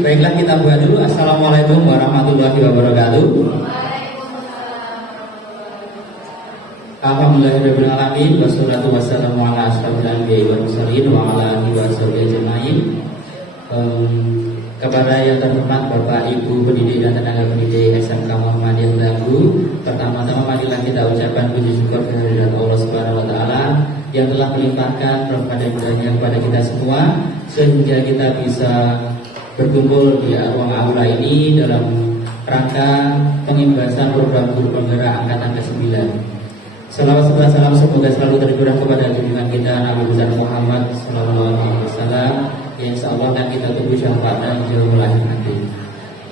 baiklah kita buat dulu. Assalamualaikum warahmatullahi wabarakatuh. Alhamdulillahirabbil alamin wassalatu wassalamu ala asyrofil anbiya'i wal mursalin wa ala alihi washabihi ajmain. Kepada yang terhormat Bapak Ibu pendidik dan tenaga pendidik SMK Muhammadiyah Dagu, pertama-tama marilah kita ucapkan puji syukur kehadirat Allah Subhanahu wa taala yang telah melimpahkan rahmat dan hidayahnya kepada kita semua sehingga kita bisa berkumpul di ruang aula ini dalam rangka pengimbasan program guru penggerak angkatan ke-9. Salawat serta salam semoga selalu tercurah kepada junjungan kita Nabi besar Muhammad sallallahu alaihi wasallam yang insyaallah akan kita tunggu syafaatnya jauh lahir nanti.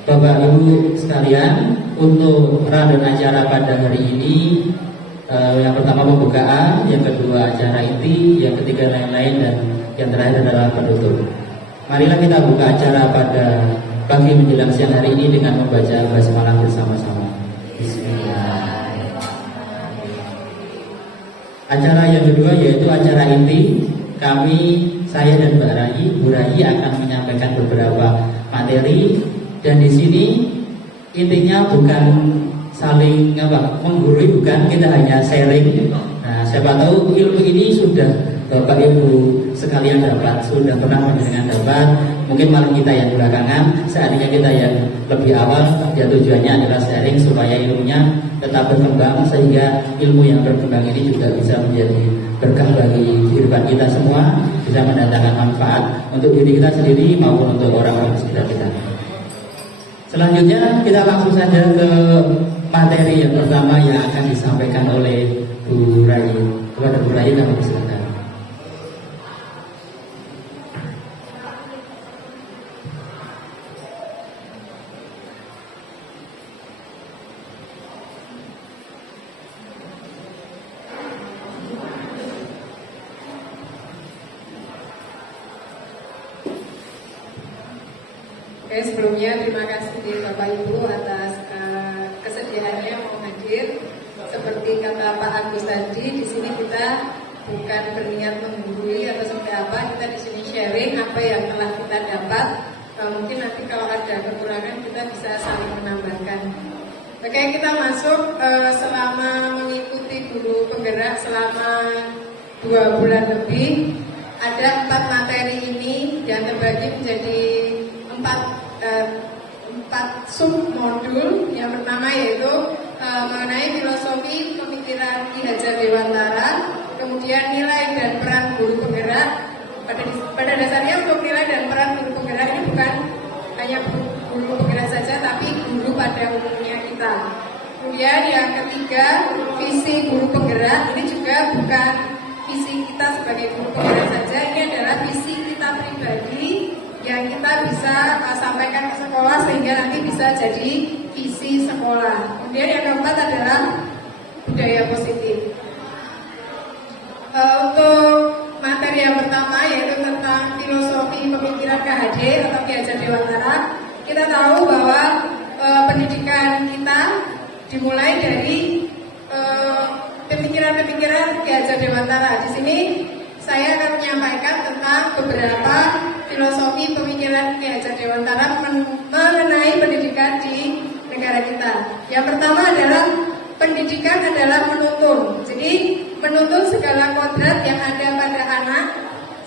Bapak Ibu sekalian, untuk rangkaian acara pada hari ini yang pertama pembukaan, yang kedua acara inti, yang ketiga lain-lain, dan yang terakhir adalah penutup. Marilah kita buka acara pada pagi menjelang siang hari ini dengan membaca basmalah bersama-sama. Bismillah. Acara yang kedua yaitu acara inti. Saya dan Mbak Rai, Bu Rai akan menyampaikan beberapa materi, dan di sini intinya bukan saling menggurui, bukan, kita hanya sharing. Nah, siapa tahu ilmu ini sudah Bapak Ibu sekalian dapat, sudah pernah mendengar dapat, mungkin malah kita yang belakangan, seandainya kita yang lebih awal, ya tujuannya adalah sharing supaya ilmunya tetap berkembang, sehingga ilmu yang berkembang ini juga bisa menjadi berkah bagi kehidupan kita semua, bisa mendatangkan manfaat untuk diri kita sendiri maupun untuk orang-orang sekitar kita. Selanjutnya kita langsung saja ke materi yang pertama yang akan disampaikan oleh Bu Rai. Kepada Bu Rai kami persilakan. Oke, sebelumnya terima kasih Bapak Ibu atas kesediaannya mau hadir. Seperti kata Pak Agus tadi, di sini kita bukan berniat menggurui atau seperti apa, kita di sini sharing apa yang telah kita dapat. Mungkin nanti kalau ada kekurangan kita bisa saling menambahkan. Oke, kita masuk selama mengikuti guru penggerak selama 2 bulan lebih. Ada 4 materi ini yang terbagi menjadi 4 submodul. Yang pertama yaitu mengenai filosofi pemikiran Ki Hajar Dewantara, kemudian nilai dan peran guru penggerak. Pada dasarnya untuk nilai dan peran guru penggerak ini bukan hanya guru penggerak saja, tapi guru pada umumnya kita. Kemudian yang ketiga, visi guru penggerak ini juga bukan visi kita sebagai guru penggerak saja, ini adalah visi kita pribadi yang kita bisa sampaikan ke sekolah sehingga nanti bisa jadi visi sekolah. Kemudian yang keempat adalah budaya positif. Untuk materi yang pertama yaitu tentang filosofi pemikiran KHD atau Ki Hajar Dewantara. Kita tahu bahwa pendidikan kita dimulai dari pemikiran-pemikiran Ki Hajar Dewantara. Di sini saya akan menyampaikan tentang beberapa filosofi pemikiran Ki Hajar Dewantara mengenai pendidikan di negara kita. Yang pertama adalah pendidikan adalah menuntun. Jadi menuntun segala kodrat yang ada pada anak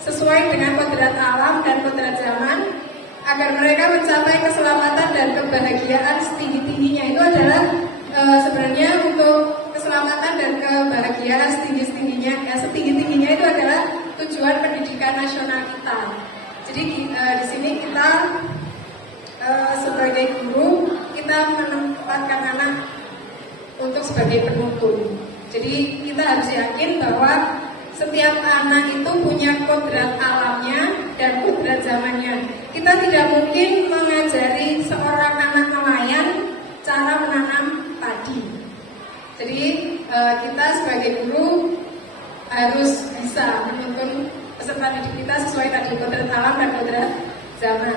sesuai dengan kodrat alam dan kodrat zaman agar mereka mencapai keselamatan dan kebahagiaan setinggi-tingginya. Itu adalah sebenarnya untuk keselamatan dan kebahagiaan setinggi-tingginya. Setinggi-tingginya itu adalah tujuan pendidikan nasional kita. Jadi di sini kita sebagai guru kita menempatkan anak untuk sebagai penuntun. Jadi kita harus yakin bahwa setiap anak itu punya kodrat alamnya dan kodrat zamannya. Kita tidak mungkin mengajari seorang anak nelayan cara menanam padi. Jadi kita sebagai guru harus bisa menuntun peserta didik kita sesuai tadi kodrat alam dan kodrat zaman.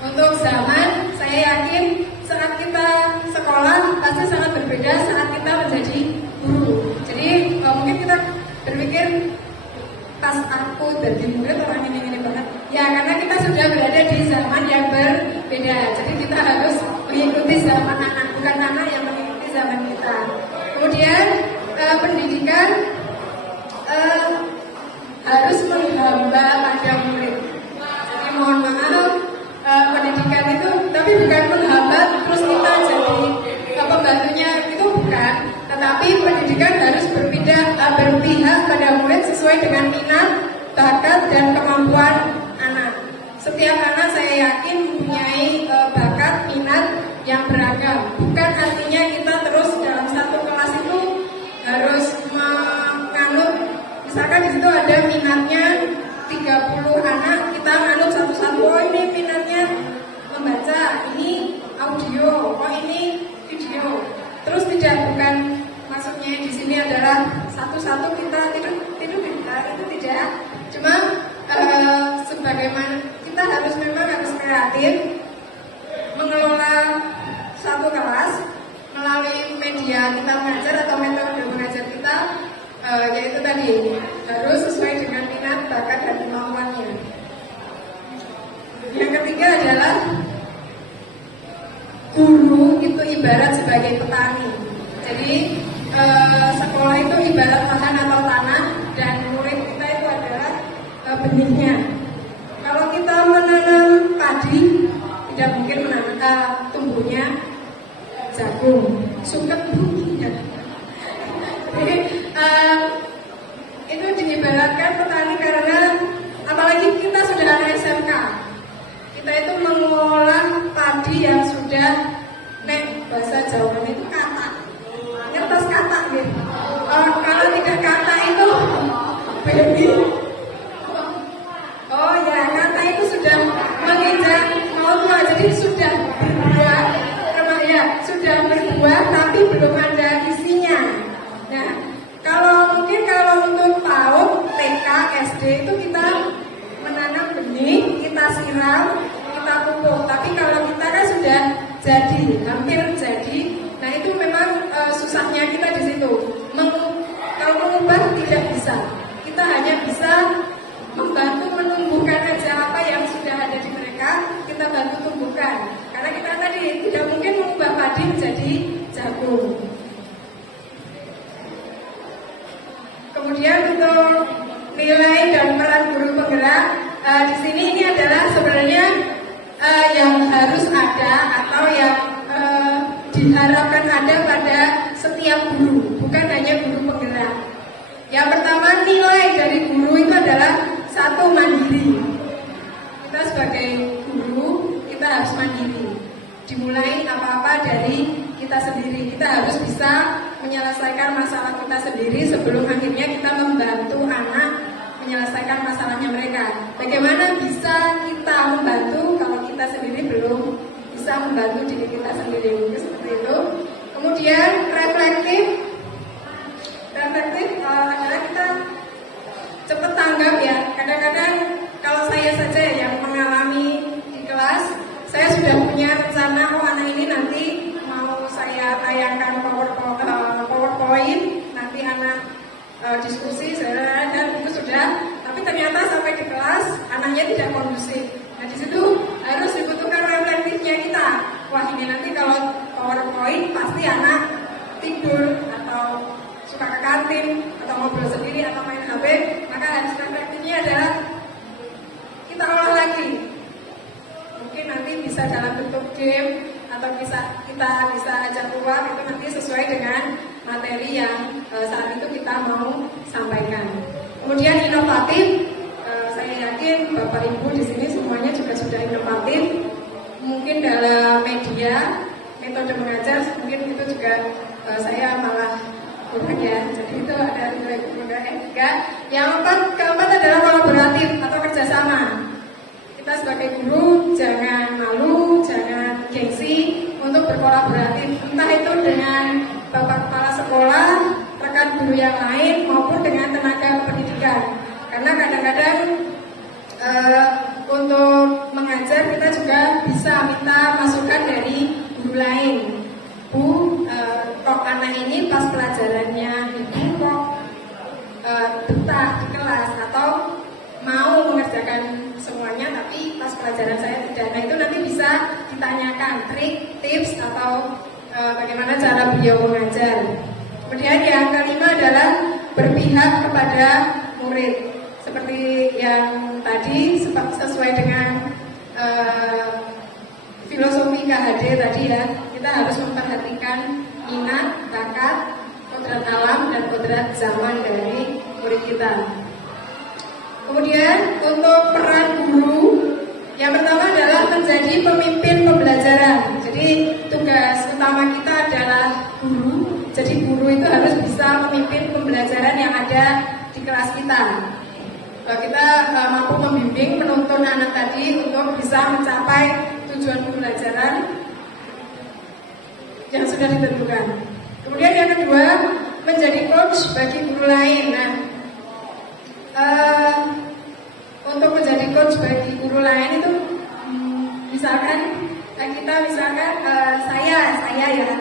Untuk zaman, saya yakin saat kita sekolah pasti sangat berbeda saat kita menjadi guru. Jadi mungkin kita berpikir pas aku jadi murid orang ini banget. Ya karena kita sudah berada di zaman yang beda. Jadi kita harus mengikuti zaman anak, bukan anak yang mengikuti zaman kita. Kemudian pendidikan harus menghamba pada murid. Jadi mohon maaf, pendidikan itu tapi bukan menghambat terus kita jadi pembantunya, itu bukan. Tetapi pendidikan harus berpihak pada murid sesuai dengan minat, bakat dan kemampuan anak. Setiap anak saya yakin mempunyai bakat, minat yang beragam. Bukan artinya kita terus dalam satu kelas itu harus menganut, misalkan di situ ada minatnya 30 anak, kita nganut satu-satu. Oh ini minatnya membaca, ini audio, oh ini video. Terus bukan maksudnya di sini adalah satu-satu kita tidur itu tidak. Cuma sebagaimana kita memang harus kreatif mengelola satu kelas melalui media kita mengajar atau metode mengajar kita, yaitu tadi harus sesuai dengan minat, bakat dan kemampuannya. Yang ketiga adalah guru itu ibarat sebagai petani. Jadi sekolah itu ibarat lahan atau tanah dan murid kita itu adalah benihnya. Kalau kita menanam padi, tidak mungkin tumbuhnya jagung, suket bungkinya. Jadi itu diibaratkan petani karena apalagi kita sudah anak SMK, kita itu mengolah padi yang sudah bahasa Jawa itu kata, ngertos kata gitu. Kalau tidak kata itu baby. Oh ya, kata itu sudah menginjak mau tua, jadi sudah berbuah, sudah berbuah tapi belum ada isinya. Nah, kalau untuk PAUD, TK, SD itu kita menanam benih, kita siram, kita pupuk. Tapi kalau kita kan sudah jadi, hampir jadi. Nah itu memang susahnya kita di situ. Kalau mengubah tidak bisa. Kita hanya bisa membantu menumbuhkan aja apa yang sudah ada di mereka, kita bantu tumbuhkan. Karena kita tadi tidak mungkin mengubah padi menjadi jagung. Kemudian untuk nilai dan peran guru penggerak, di sini ini adalah sebenarnya yang harus ada atau yang diharapkan ada pada setiap guru, bukan hanya guru penggerak. Yang pertama, nilai dari guru itu adalah satu, mandiri. Kita sebagai guru, kita harus mandiri. Dimulai apa-apa dari kita sendiri. Kita harus bisa menyelesaikan masalah kita sendiri sebelum akhirnya kita membantu anak menyelesaikan masalahnya mereka. Bagaimana bisa kita membantu kalau kita sendiri belum bisa membantu diri kita sendiri, seperti itu. Kemudian reflektif adalah kita cepat tanggap ya. Kadang-kadang kalau saya saja yang mengalami di kelas, saya sudah punya rencana, oh anak ini nanti mau saya tayangkan PowerPoint, nanti anak diskusi, dan itu sudah. Tapi ternyata sampai di kelas anaknya tidak kondusif. Nah di situ harus dibutuhkan reflektifnya kita. Wah ini nanti kalau PowerPoint pasti anak tidur atau suka ke kantin atau ngobrol sendiri atau main HP. Maka harus reflektifnya adalah kita olah lagi. Mungkin nanti bisa dalam bentuk game atau kita bisa ajak keluar, itu nanti sesuai dengan materi yang saat itu kita mau sampaikan. Kemudian inovatif, saya yakin Bapak Ibu di sini semuanya juga sudah inovatif. Mungkin dalam media, metode mengajar, mungkin itu juga saya malah kurang ya. Jadi itu ada nilai etika. Yang keempat adalah kolaboratif atau kerjasama. Kita sebagai guru jangan malu, jangan gengsi untuk berkolaboratif, entah itu dengan bapak kepala sekolah, rekan guru yang lain, maupun dengan tenaga pendidikan. Karena kadang-kadang untuk mengajar kita juga bisa minta masukan dari guru lain. Bu, kok anak ini pas pelajarannya ibu kok betah di kelas atau mau mengerjakan semuanya, tapi pas pelajaran saya tidak. Nah itu nanti bisa ditanyakan trik, tips atau bagaimana cara beliau mengajar. Kemudian yang kelima adalah berpihak kepada murid. Seperti yang tadi sesuai dengan filosofi KHD tadi ya, kita harus memperhatikan minat, bakat, kodrat alam dan kodrat zaman dari murid kita. Kemudian untuk peran guru, yang pertama adalah menjadi pemimpin pembelajaran. Jadi tugas utama kita adalah guru. Jadi guru itu harus bisa memimpin pembelajaran yang ada di kelas kita. Kita mampu membimbing, menuntun anak tadi untuk bisa mencapai tujuan pembelajaran yang sudah ditentukan. Kemudian yang kedua, menjadi coach bagi guru lain. Nah, untuk menjadi coach bagi guru lain itu misalkan saya ya,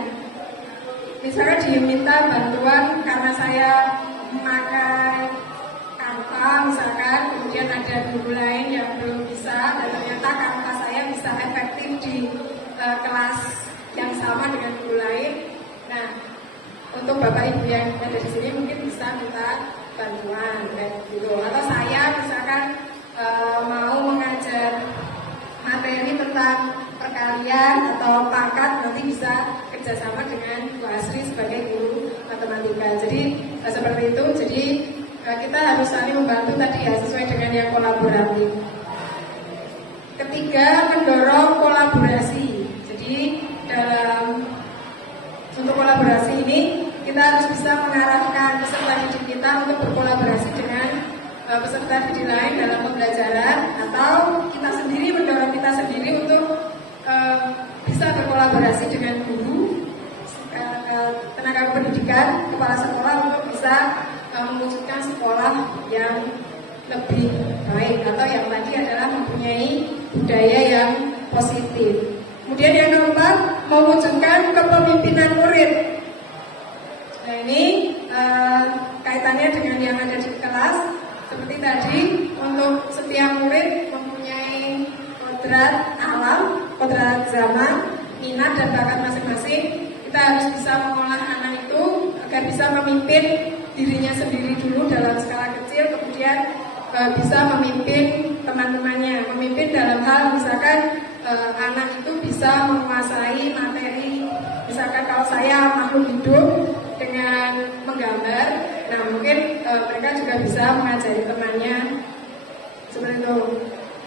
misalkan diminta bantuan karena saya memakai kanva misalkan, kemudian ada guru lain yang belum bisa dan ternyata kanva saya bisa efektif di kelas yang sama dengan guru lain. Nah, untuk bapak ibu yang ada di sini mungkin bisa minta bantuan kayak gitu. Atau saya misalkan mau mengajar materi tentang perkalian atau pangkat, nanti bisa kerjasama dengan Bu Asri sebagai guru matematika. Jadi seperti itu. Jadi kita harus saling membantu tadi ya, sesuai dengan yang kolaboratif. Ketiga, mendorong kolaborasi. Jadi untuk kolaborasi ini kita harus bisa mengarahkan peserta didik kita untuk berkolaborasi dengan peserta didik lain dalam pembelajaran, atau kita sendiri mendorong kita sendiri untuk bisa berkolaborasi dengan guru, tenaga pendidikan, kepala sekolah untuk bisa mewujudkan sekolah yang lebih baik atau yang tadi adalah mempunyai budaya yang positif. Kemudian yang keempat, mewujudkan kepemimpinan murid. Nah ini kaitannya dengan yang ada di kelas. Seperti tadi, untuk setiap murid mempunyai kodrat alam, kodrat zaman, minat dan bakat masing-masing. Kita harus bisa mengolah anak itu agar bisa memimpin dirinya sendiri dulu dalam skala kecil, kemudian bisa memimpin teman-temannya. Memimpin dalam hal misalkan anak itu bisa menguasai materi. Misalkan kalau saya makhluk hidup dengan menggambar, nah mungkin mereka juga bisa mengajari temannya seperti itu.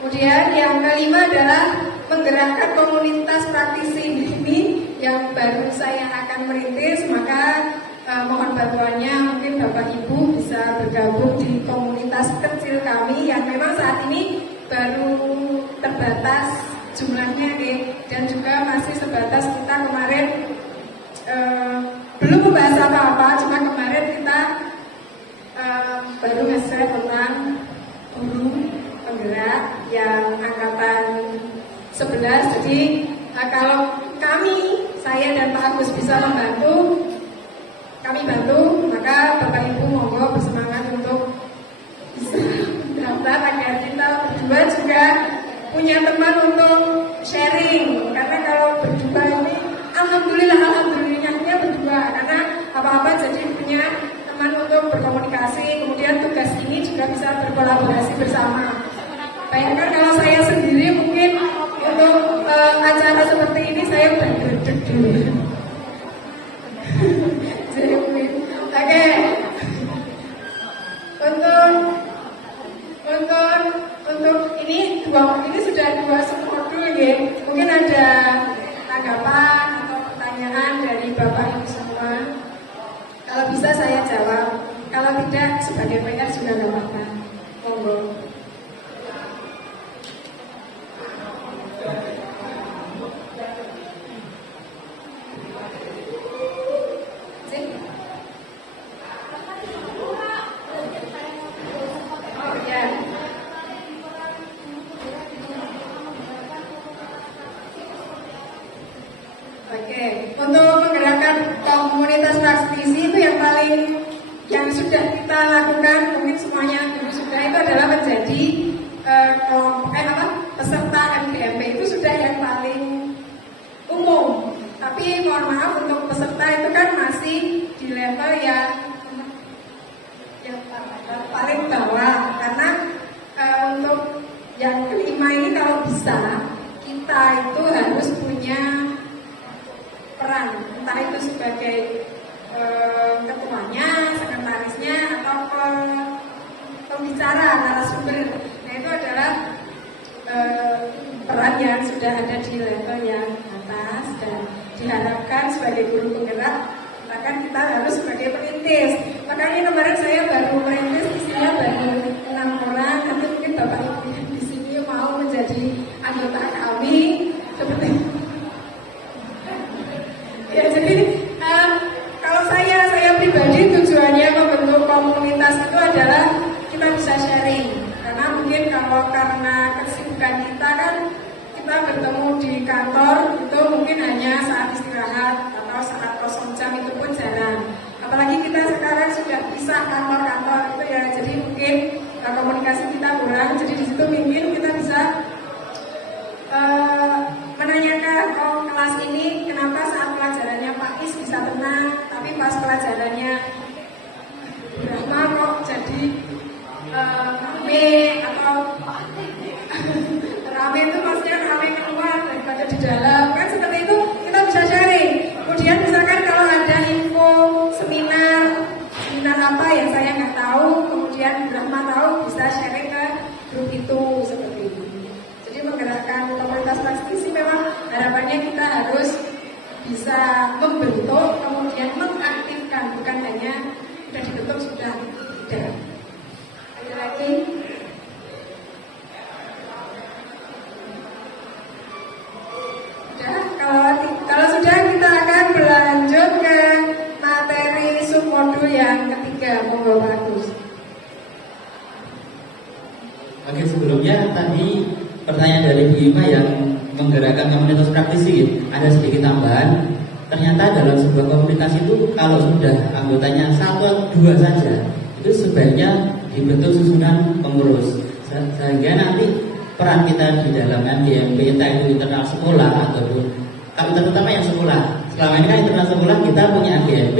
Kemudian yang kelima adalah menggerakkan komunitas praktisi ini yang baru saya akan merintis, maka mohon bantuannya, mungkin Bapak Ibu bisa bergabung di komunitas kecil kami yang memang saat ini baru terbatas jumlahnya dan juga masih sebatas kita kemarin belum membahas apa-apa, cuma kemarin kita baru nge-share tentang guru penggerak yang angkatan 11. Jadi kalau kami, saya dan Pak Agus bisa membantu, kami bantu, maka Bapak Ibu monggo bersemangat untuk bisa mendaftar agar kita berdua juga punya teman untuk sharing. Karena kalau berdua ini alhamdulillahnya berdua, karena apa-apa jadi punya teman untuk berkomunikasi. Kemudian tugas ini juga bisa berkolaborasi bersama. Bayangkan kalau saya sendiri mungkin untuk acara seperti ini saya udah gerdek dulu. Oke. Untuk ini sudah dua modul ya. Mungkin ada tanggapan atau pertanyaan dari Bapak Ibu semua. Kalau bisa saya jawab. Kalau tidak sebagai PR juga nggak apa-apa. Monggo. Untuk menggerakkan komunitas praktisi itu yang sudah kita lakukan, mungkin semuanya dulu sudah, itu adalah menjadi peserta MGMP itu sudah yang paling peserta itu kan masih di level yang paling bawah, karena untuk yang kelima ini kalau bisa kita itu harus punya peran, entah itu sebagai ketuanya, sekretarisnya, atau pembicara, narasumber. Nah itu adalah peran yang sudah ada di level yang atas, dan diharapkan sebagai guru penggerak kita harus sebagai perintis. Makanya kemarin saya baru perintis, isinya baru 6 orang. Nanti mungkin bapak ibu di sini mau menjadi anggota kami seperti ya. Jadi kalau saya pribadi tujuannya membentuk komunitas itu adalah kita bisa sharing, karena mungkin karena kesibukan kita kan, kita bertemu di kantor itu mungkin hanya saat istirahat atau saat kosong jam, itu pun jarang. Apalagi kita sekarang sudah pisah kantor-kantor itu ya, jadi mungkin komunikasi kita kurang. Jadi di situ mungkin kita bisa menanyakan, oh kelas ini kenapa saat pelajarannya Pak Is bisa tenang, tapi pas pelajarannya Rahma kok jadi rame, atau rame itu maksudnya rame keluar daripada di dalam, kan seperti itu kita bisa sharing. Kemudian misalkan kalau ada info seminar apa yang saya nggak tahu, kemudian Rahma tahu, bisa sharing ke grup itu, seperti itu. Jadi menggerakkan komunitas praktisi memang harapannya kita harus bisa membentuk, kemudian mengaktifkan, bukan hanya sudah dibentuk sudah tidak. Ada lagi? Kalau sudah, kita akan berlanjut ke materi submodul yang ketiga. Monggo bagus. Oke, sebelumnya tadi pertanyaan dari Bu Ima yang menggerakkan komunitas praktisi, ada sedikit tambahan. Ternyata dalam sebuah komunitas itu kalau sudah anggotanya 1 atau 2 saja, itu sebaiknya dibentuk susunan pengurus, sehingga nanti peran kita di dalam MGMP, entah itu internal sekolah ataupun terutama yang sekolah. Selama ini kan internal sekolah kita punya MGMP,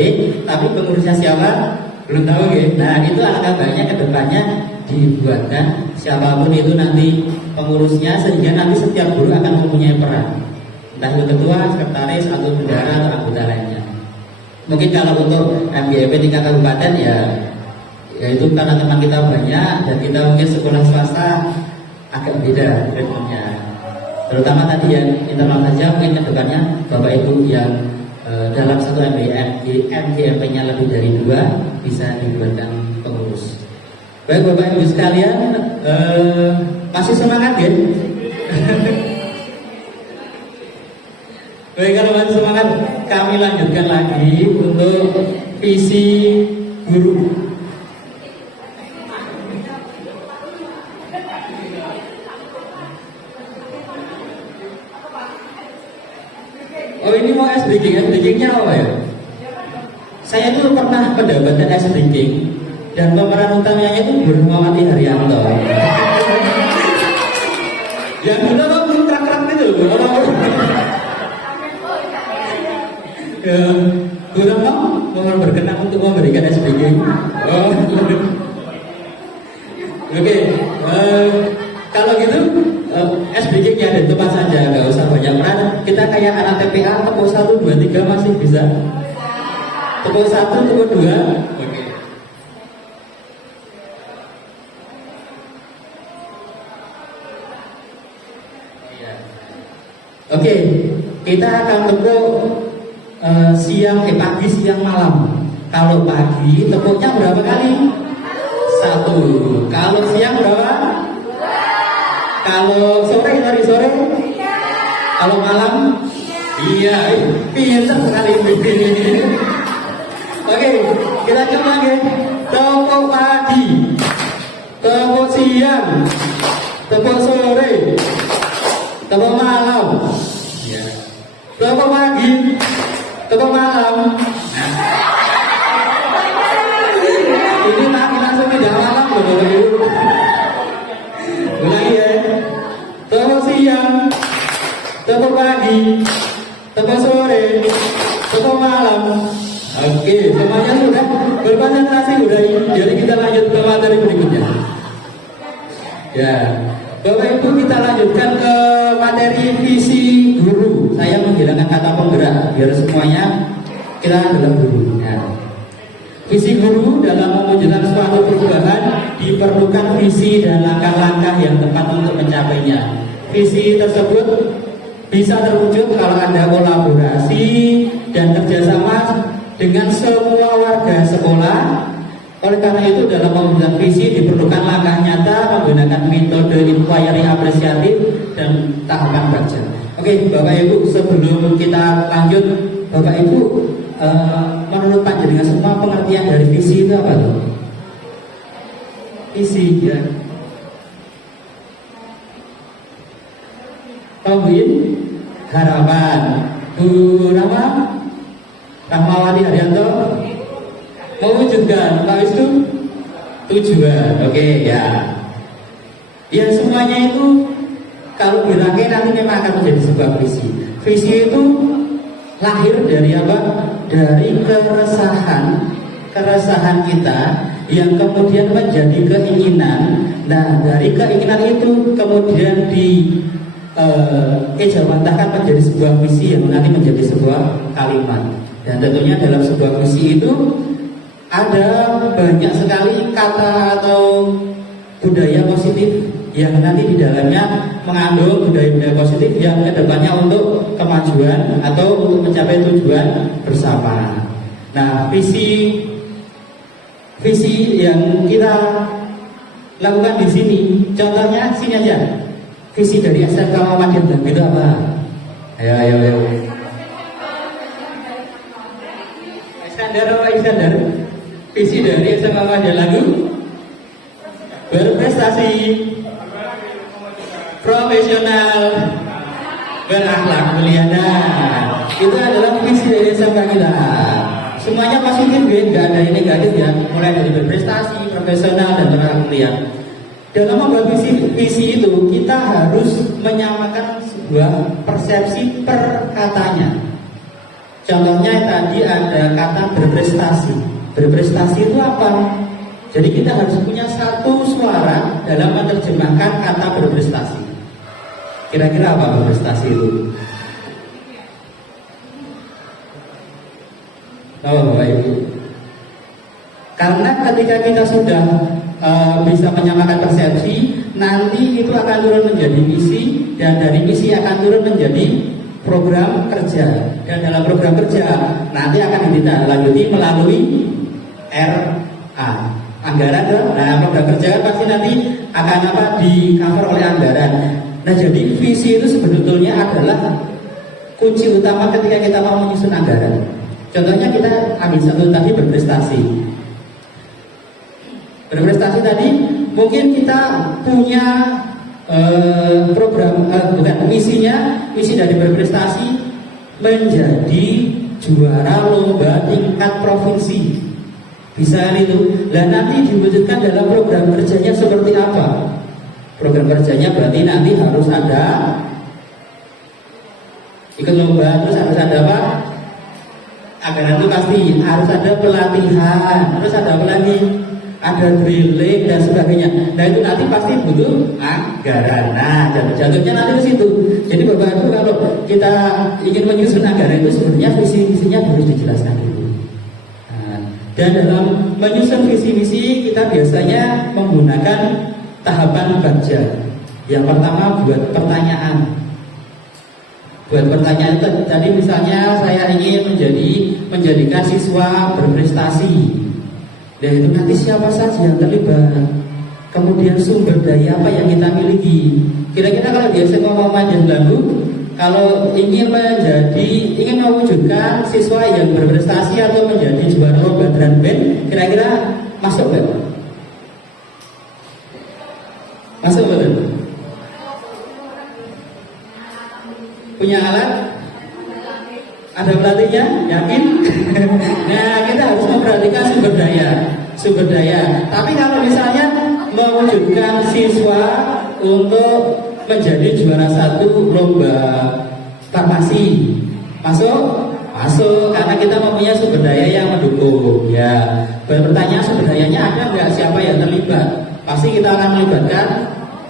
tapi pengurusnya siapa belum tahu ya. Nah itu alangkah baiknya kedepannya dibuatkan siapapun itu nanti pengurusnya, sehingga nanti setiap guru akan mempunyai peran, entah itu ketua, sekretaris, atau bendahara atau anggota lainnya. Mungkin kalau untuk MGMP tingkat kabupaten ya itu karena teman kita banyak dan kita mungkin sekolah swasta agak beda ritmenya. Terutama tadi yang internal saja, mungkin kedepannya Bapak Ibu yang dalam satu MGMP-nya lebih dari 2 bisa dibuatkan pengurus. Baik Bapak Ibu sekalian, masih semangat ya? Baik, kalau masih semangat, kami lanjutkan lagi untuk visi guru. Oh ini mau SDGing-nya apa ya? Saya itu pernah mendapatkan SDGing dan pemeran utamanya itu Bu Rahmawati Haryanto. Yang itu kan kerak-kerak itu Bu Rahma mohon berkenan untuk memberikan SDGing. Oh. Oke, kalau gitu SDG-nya ada tempat saja, nggak usah banyak peran. Kita kayak anak TPA, tepuk 1, 2, 3 masih bisa. Tepuk 1, tepuk 2. Oke. Oke, kita akan tepuk pagi, siang, malam. Kalau pagi tepuknya berapa kali? 1. Kalau siang berapa? Kalau sore? Kalau malam? Iya, pintar sekali. Oke, kita coba lagi. Tepuk pagi, tepuk siang, tepuk sore, tepuk malam. Ya. Tepuk pagi, tepuk malam. Ini langsung tidak malam loh Bapak Ibu. Ulangi ya. Tepuk siang, tepuk pagi, tepuk sore, Toko malam. Oke, semuanya sudah berkonsentrasi sudah. Jadi kita lanjut ke materi berikutnya. Ya, Bapak Ibu kita lanjutkan ke materi visi guru. Saya menghilangkan kata penggerak biar semuanya kita adalah guru. Ya. Visi guru dalam mewujudkan suatu perubahan diperlukan visi dan langkah-langkah yang tepat untuk mencapainya. Visi tersebut bisa terwujud kalau ada kolaborasi dan kerjasama dengan semua warga sekolah. Oleh karena itu dalam mewujudkan visi diperlukan langkah nyata menggunakan metode inquiry apresiatif dan tahapan baca. Oke, Bapak Ibu, sebelum kita lanjut, Bapak Ibu, menurut panjenengan semua pengertian dari visi itu apa tuh? Visi ya. Tauhid, harapan. Bu Rama, Rahmawati Haryanto, mewujudkan. Pak Wisnu, tujuan. Oke ya. Ya semuanya itu kalau dirangkai nanti memang akan menjadi sebuah visi. Visi itu lahir dari apa? Dari keresahan kita yang kemudian menjadi keinginan. Nah dari keinginan itu kemudian ejawantahkan menjadi sebuah visi yang nanti menjadi sebuah kalimat. Dan tentunya dalam sebuah visi itu ada banyak sekali kata atau budaya positif yang nanti di dalamnya mengandung budaya-budaya positif yang kedepannya untuk kemajuan atau untuk mencapai tujuan bersama. Nah, visi yang kita lakukan di sini, contohnya sini aja. Visi dari SMK Muhammadiyah Dagu itu apa? Ayo. Iskandar. Visi dari SMK Muhammadiyah Dagu berprestasi, profesional, berakhlak mulia. Itu adalah visi dari SMK kita. Semuanya positif, nggak ada yang negatif ya. Mulai dari berprestasi, profesional, dan berakhlak mulia. Dalam membuat visi itu kita harus menyamakan sebuah persepsi per katanya. Contohnya tadi ada kata berprestasi. Berprestasi itu apa? Jadi kita harus punya satu suara dalam menerjemahkan kata berprestasi. Kira-kira apa berprestasi itu? Bapak Ibu. Karena ketika kita sudah bisa menyamakan persepsi, nanti itu akan turun menjadi misi, dan dari misi akan turun menjadi program kerja, dan dalam program kerja nanti akan ditindaklanjuti melalui RA, anggaran. Nah, program kerja kan pasti nanti akan di cover oleh anggaran. Nah, jadi visi itu sebetulnya adalah kunci utama ketika kita mau menyusun anggaran. Contohnya kita ambil satu tadi berprestasi. Berprestasi tadi mungkin kita punya program misi dari berprestasi menjadi juara lomba tingkat provinsi. Bisa itu. Dan nanti diwujudkan dalam program kerjanya seperti apa? Program kerjanya berarti nanti harus ada ikut lomba, terus harus ada apa? Anggaran itu pasti harus ada pelatihan, terus ada apa lagi? Ada drilling dan sebagainya. Nah itu nanti pasti butuh anggaran. Nah jatuhnya nanti ke situ. Jadi Bapak Ibu kalau kita ingin menyusun anggaran itu sebenarnya visi-visinya harus dijelaskan dulu. Nah, dan dalam menyusun visi-misi kita biasanya menggunakan tahapan baca. Yang pertama buat pertanyaan. Buat pertanyaan tadi misalnya saya ingin menjadikan siswa berprestasi. Dan itu nanti siapa saja yang terlibat. Kemudian sumber daya apa yang kita miliki. Kira-kira kalau di SMK Muhammadiyah Dagu, kalau ingin mewujudkan siswa yang berprestasi atau menjadi juara lomba drum band, kira-kira masuk nggak? Masuk betul? Punya alat? Ada pelatihnya? Yakin? Nah, kita harus memperhatikan sumber daya. Tapi kalau misalnya mewujudkan siswa untuk menjadi juara satu lomba farmasi, masuk? Masuk, karena kita mempunyai sumber daya yang mendukung. Ya, bertanya sumber dayanya ada nggak, siapa yang terlibat? Pasti kita akan melibatkan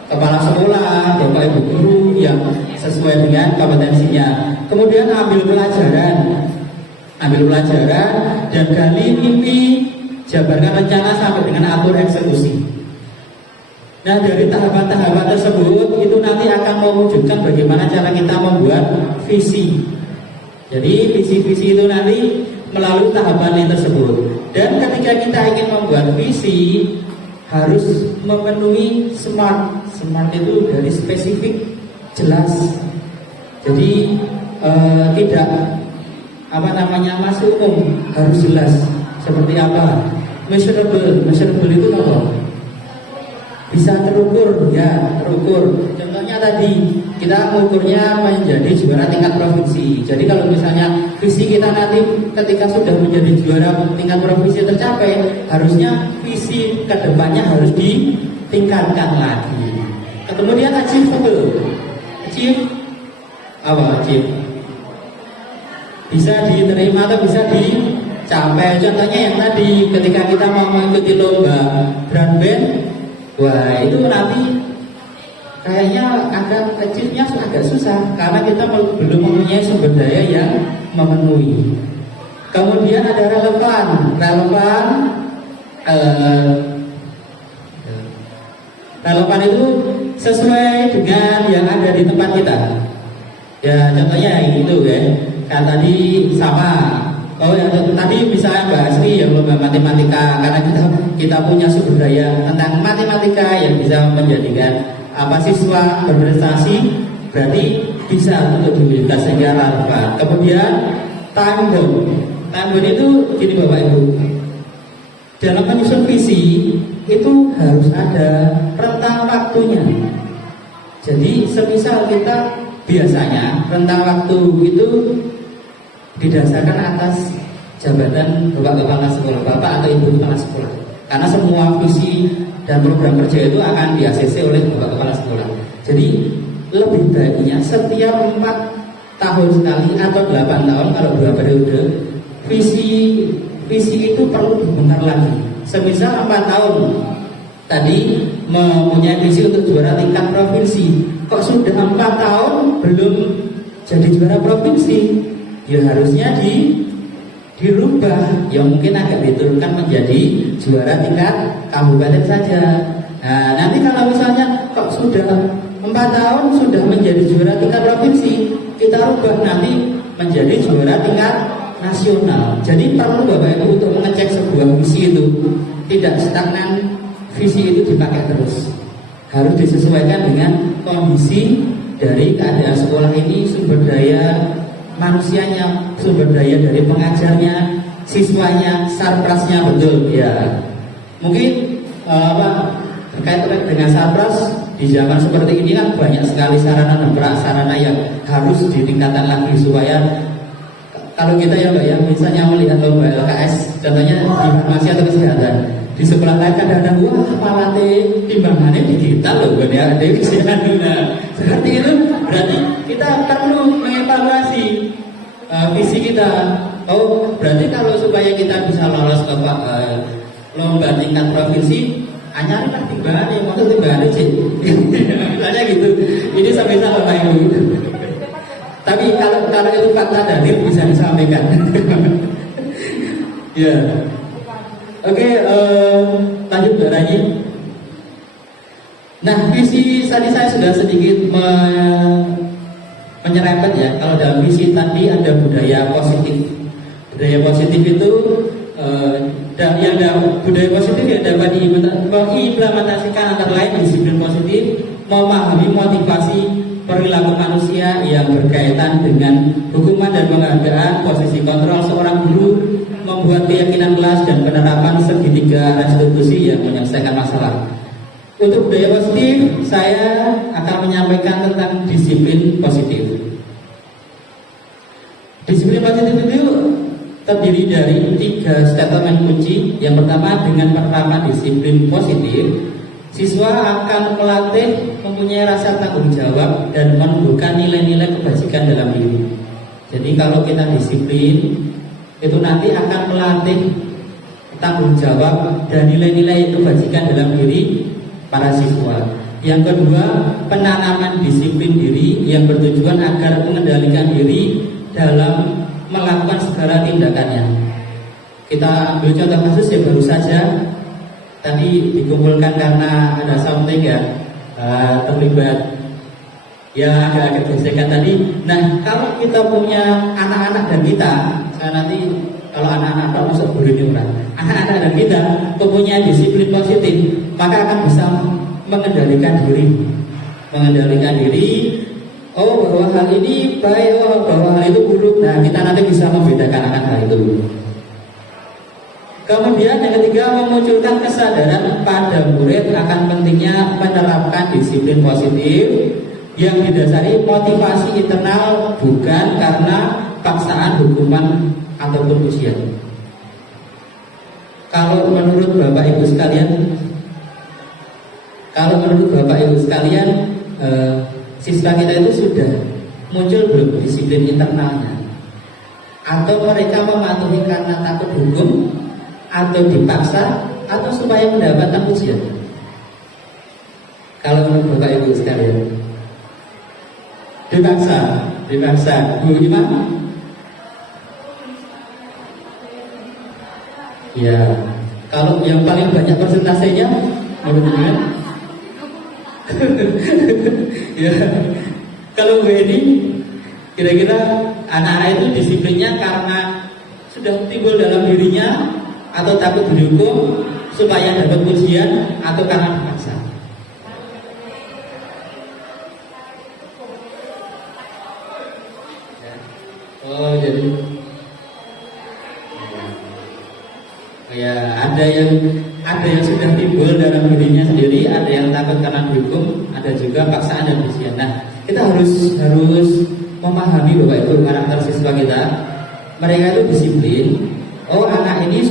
kepala sekolah, bapak ibu guru yang sesuai dengan kompetensinya. Kemudian ambil pelajaran dan gali mimpi, jabarkan rencana sampai dengan atur eksekusi. Nah, dari tahapan-tahapan tersebut itu nanti akan mewujudkan bagaimana cara kita membuat visi. Jadi visi-visi itu nanti melalui tahapan ini tersebut. Dan ketika kita ingin membuat visi harus memenuhi SMART. SMART itu dari spesifik, jelas. Jadi tidak masih umum, harus jelas. Seperti apa? Measurable itu apa? Bisa terukur, ya terukur. Contohnya tadi kita mengukurnya menjadi juara tingkat provinsi. Jadi kalau misalnya visi kita nanti ketika sudah menjadi juara tingkat provinsi tercapai, harusnya visi kedepannya harus ditingkatkan lagi. Kemudian achievable, bisa diterima atau bisa dicapai. Contohnya yang tadi ketika kita mau mengikuti lomba drum band, wah itu nanti kayaknya akan achieve-nya agak susah karena kita belum mempunyai sumber daya yang memenuhi. Kemudian ada relevan itu sesuai dengan yang ada di tempat kita. Ya contohnya itu ya, kan tadi sama. Oh ya, tadi misalnya Mbak Asri yang lomba matematika, karena kita punya sumber daya tentang matematika yang bisa menjadikan siswa berprestasi, berarti bisa untuk diberikan sehingga relevan. Kemudian time bound itu gini Bapak Ibu, dalam menyusun visi itu harus ada rentang waktunya. Jadi semisal kita biasanya rentang waktu itu didasarkan atas jabatan Bapak Kepala Sekolah, Bapak atau Ibu Kepala Sekolah. Karena semua visi dan program kerja itu akan di-ACC oleh Bapak Kepala Sekolah. Jadi lebih baiknya setiap 4 tahun sekali atau 8 tahun kalau 2 periode visi itu perlu dibongkar lagi. Semisal 4 tahun tadi mempunyai visi untuk juara tingkat provinsi, kok sudah 4 tahun belum jadi juara provinsi, ya harusnya dirubah, ya mungkin agak diturunkan menjadi juara tingkat kabupaten saja. Nah nanti kalau misalnya kok sudah 4 tahun sudah menjadi juara tingkat provinsi, kita rubah nanti menjadi juara tingkat nasional. Jadi perlu Bapak Ibu untuk mengecek sebuah visi itu tidak stagnan, visi itu dipakai terus, harus disesuaikan dengan kondisi dari keadaan sekolah ini, sumber daya manusianya, sumber daya dari pengajarnya, siswanya, sarprasnya, betul ya. Mungkin terkait dengan sarpras di zaman seperti ini kan banyak sekali sarana dan prasarana yang harus ditingkatkan lagi supaya kalau kita ya Mbak ya, misalnya melihat lomba LKS, contohnya di farmasi atau kesehatan, di sebelah lain kadang-kadang wah malate timbangannya digital loh ya, ada kesehatan. Nah, seperti itu berarti kita perlu mengevaluasi visi kita. Oh berarti kalau supaya kita bisa lolos ke lomba tingkat provinsi, anyari kan timbangannya, maksud timbangannya sih misalnya gitu. Ini semisal Bapak Ibu. Tapi kalau itu fakta dalil bisa disampaikan. Ya. Oke, lanjut Mbak Rayi. Nah, visi tadi saya sudah sedikit menyerempet ya. Kalau dalam visi tadi ada budaya positif. Budaya positif itu budaya positif yang dapat diimplementasikan antara lain disiplin positif, memahami motivasi perilaku manusia yang berkaitan dengan hukuman dan penghargaan, posisi kontrol seorang guru, membuat keyakinan kelas dan penerapan segitiga restitusi yang menyelesaikan masalah. Untuk budaya positif, saya akan menyampaikan tentang disiplin positif. Disiplin positif itu terdiri dari 3 statement kunci. Yang pertama, dengan penerapan disiplin positif, siswa akan melatih mempunyai rasa tanggung jawab dan menumbuhkan nilai-nilai kebajikan dalam diri. Jadi kalau kita disiplin, itu nanti akan melatih tanggung jawab dan nilai-nilai kebajikan dalam diri para siswa. Yang kedua, penanaman disiplin diri yang bertujuan agar mengendalikan diri dalam melakukan segala tindakannya. Kita ambil contoh kasus yang baru saja tadi dikumpulkan karena ada something ya, terlibat ya agak gesekan tadi. Nah, kalau kita punya anak-anak dan kita, nanti kalau anak-anak Pak masuk guru ini anak-anak dan kita mempunyai disiplin positif, maka akan bisa mengendalikan diri. Oh, bahwa hal ini baik, oh, bahwa hal itu buruk. Nah, kita nanti bisa membedakan akan hal itu. Kemudian yang ketiga, memunculkan kesadaran pada murid akan pentingnya menerapkan disiplin positif yang didasari motivasi internal, bukan karena paksaan, hukuman ataupun ujian. Kalau menurut Bapak Ibu sekalian, siswa kita itu sudah muncul belum disiplin internalnya? Atau mereka mematuhi karena takut hukum, atau dipaksa, atau supaya mendapatkan ujian? Kalau menurut Bapak Ibu sekalian, dipaksa. Bu gimana? Ya, kalau yang paling banyak persentasenya menurut Anda? Ya, kalau Bu Edi, kira-kira anak-anak itu disiplinnya karena sudah timbul dalam dirinya, atau takut dihukum supaya dapat ujian, atau karena dipaksa? Oh, jadi ya ada yang sudah timbul dalam dirinya sendiri, ada yang takut karena dihukum, ada juga paksaan dan ujian. Nah, kita harus memahami Bapak Ibu karakter siswa kita. Mereka itu disiplin. Oh, anak ini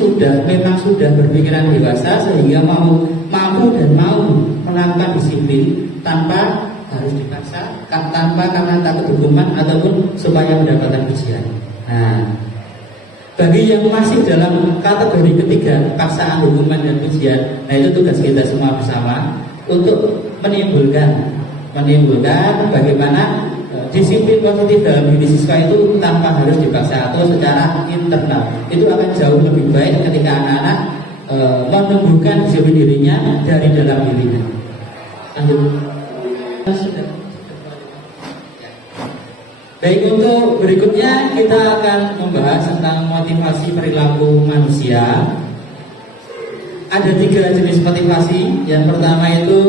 memang sudah berpikiran dewasa sehingga mampu dan mau melakukan disiplin tanpa harus dipaksa, tanpa karena takut hukuman ataupun supaya mendapatkan ujian. Nah, bagi yang masih dalam kategori ketiga, paksaan, hukuman dan ujian, nah itu tugas kita semua bersama untuk menimbulkan bagaimana disiplin positif dalam diri siswa itu tanpa harus dipaksa atau secara internal. Itu akan jauh lebih baik ketika anak-anak menumbuhkan disiplin dirinya dari dalam dirinya. Lanjut. Baik, untuk berikutnya kita akan membahas tentang motivasi perilaku manusia. Ada 3 jenis motivasi. Yang pertama itu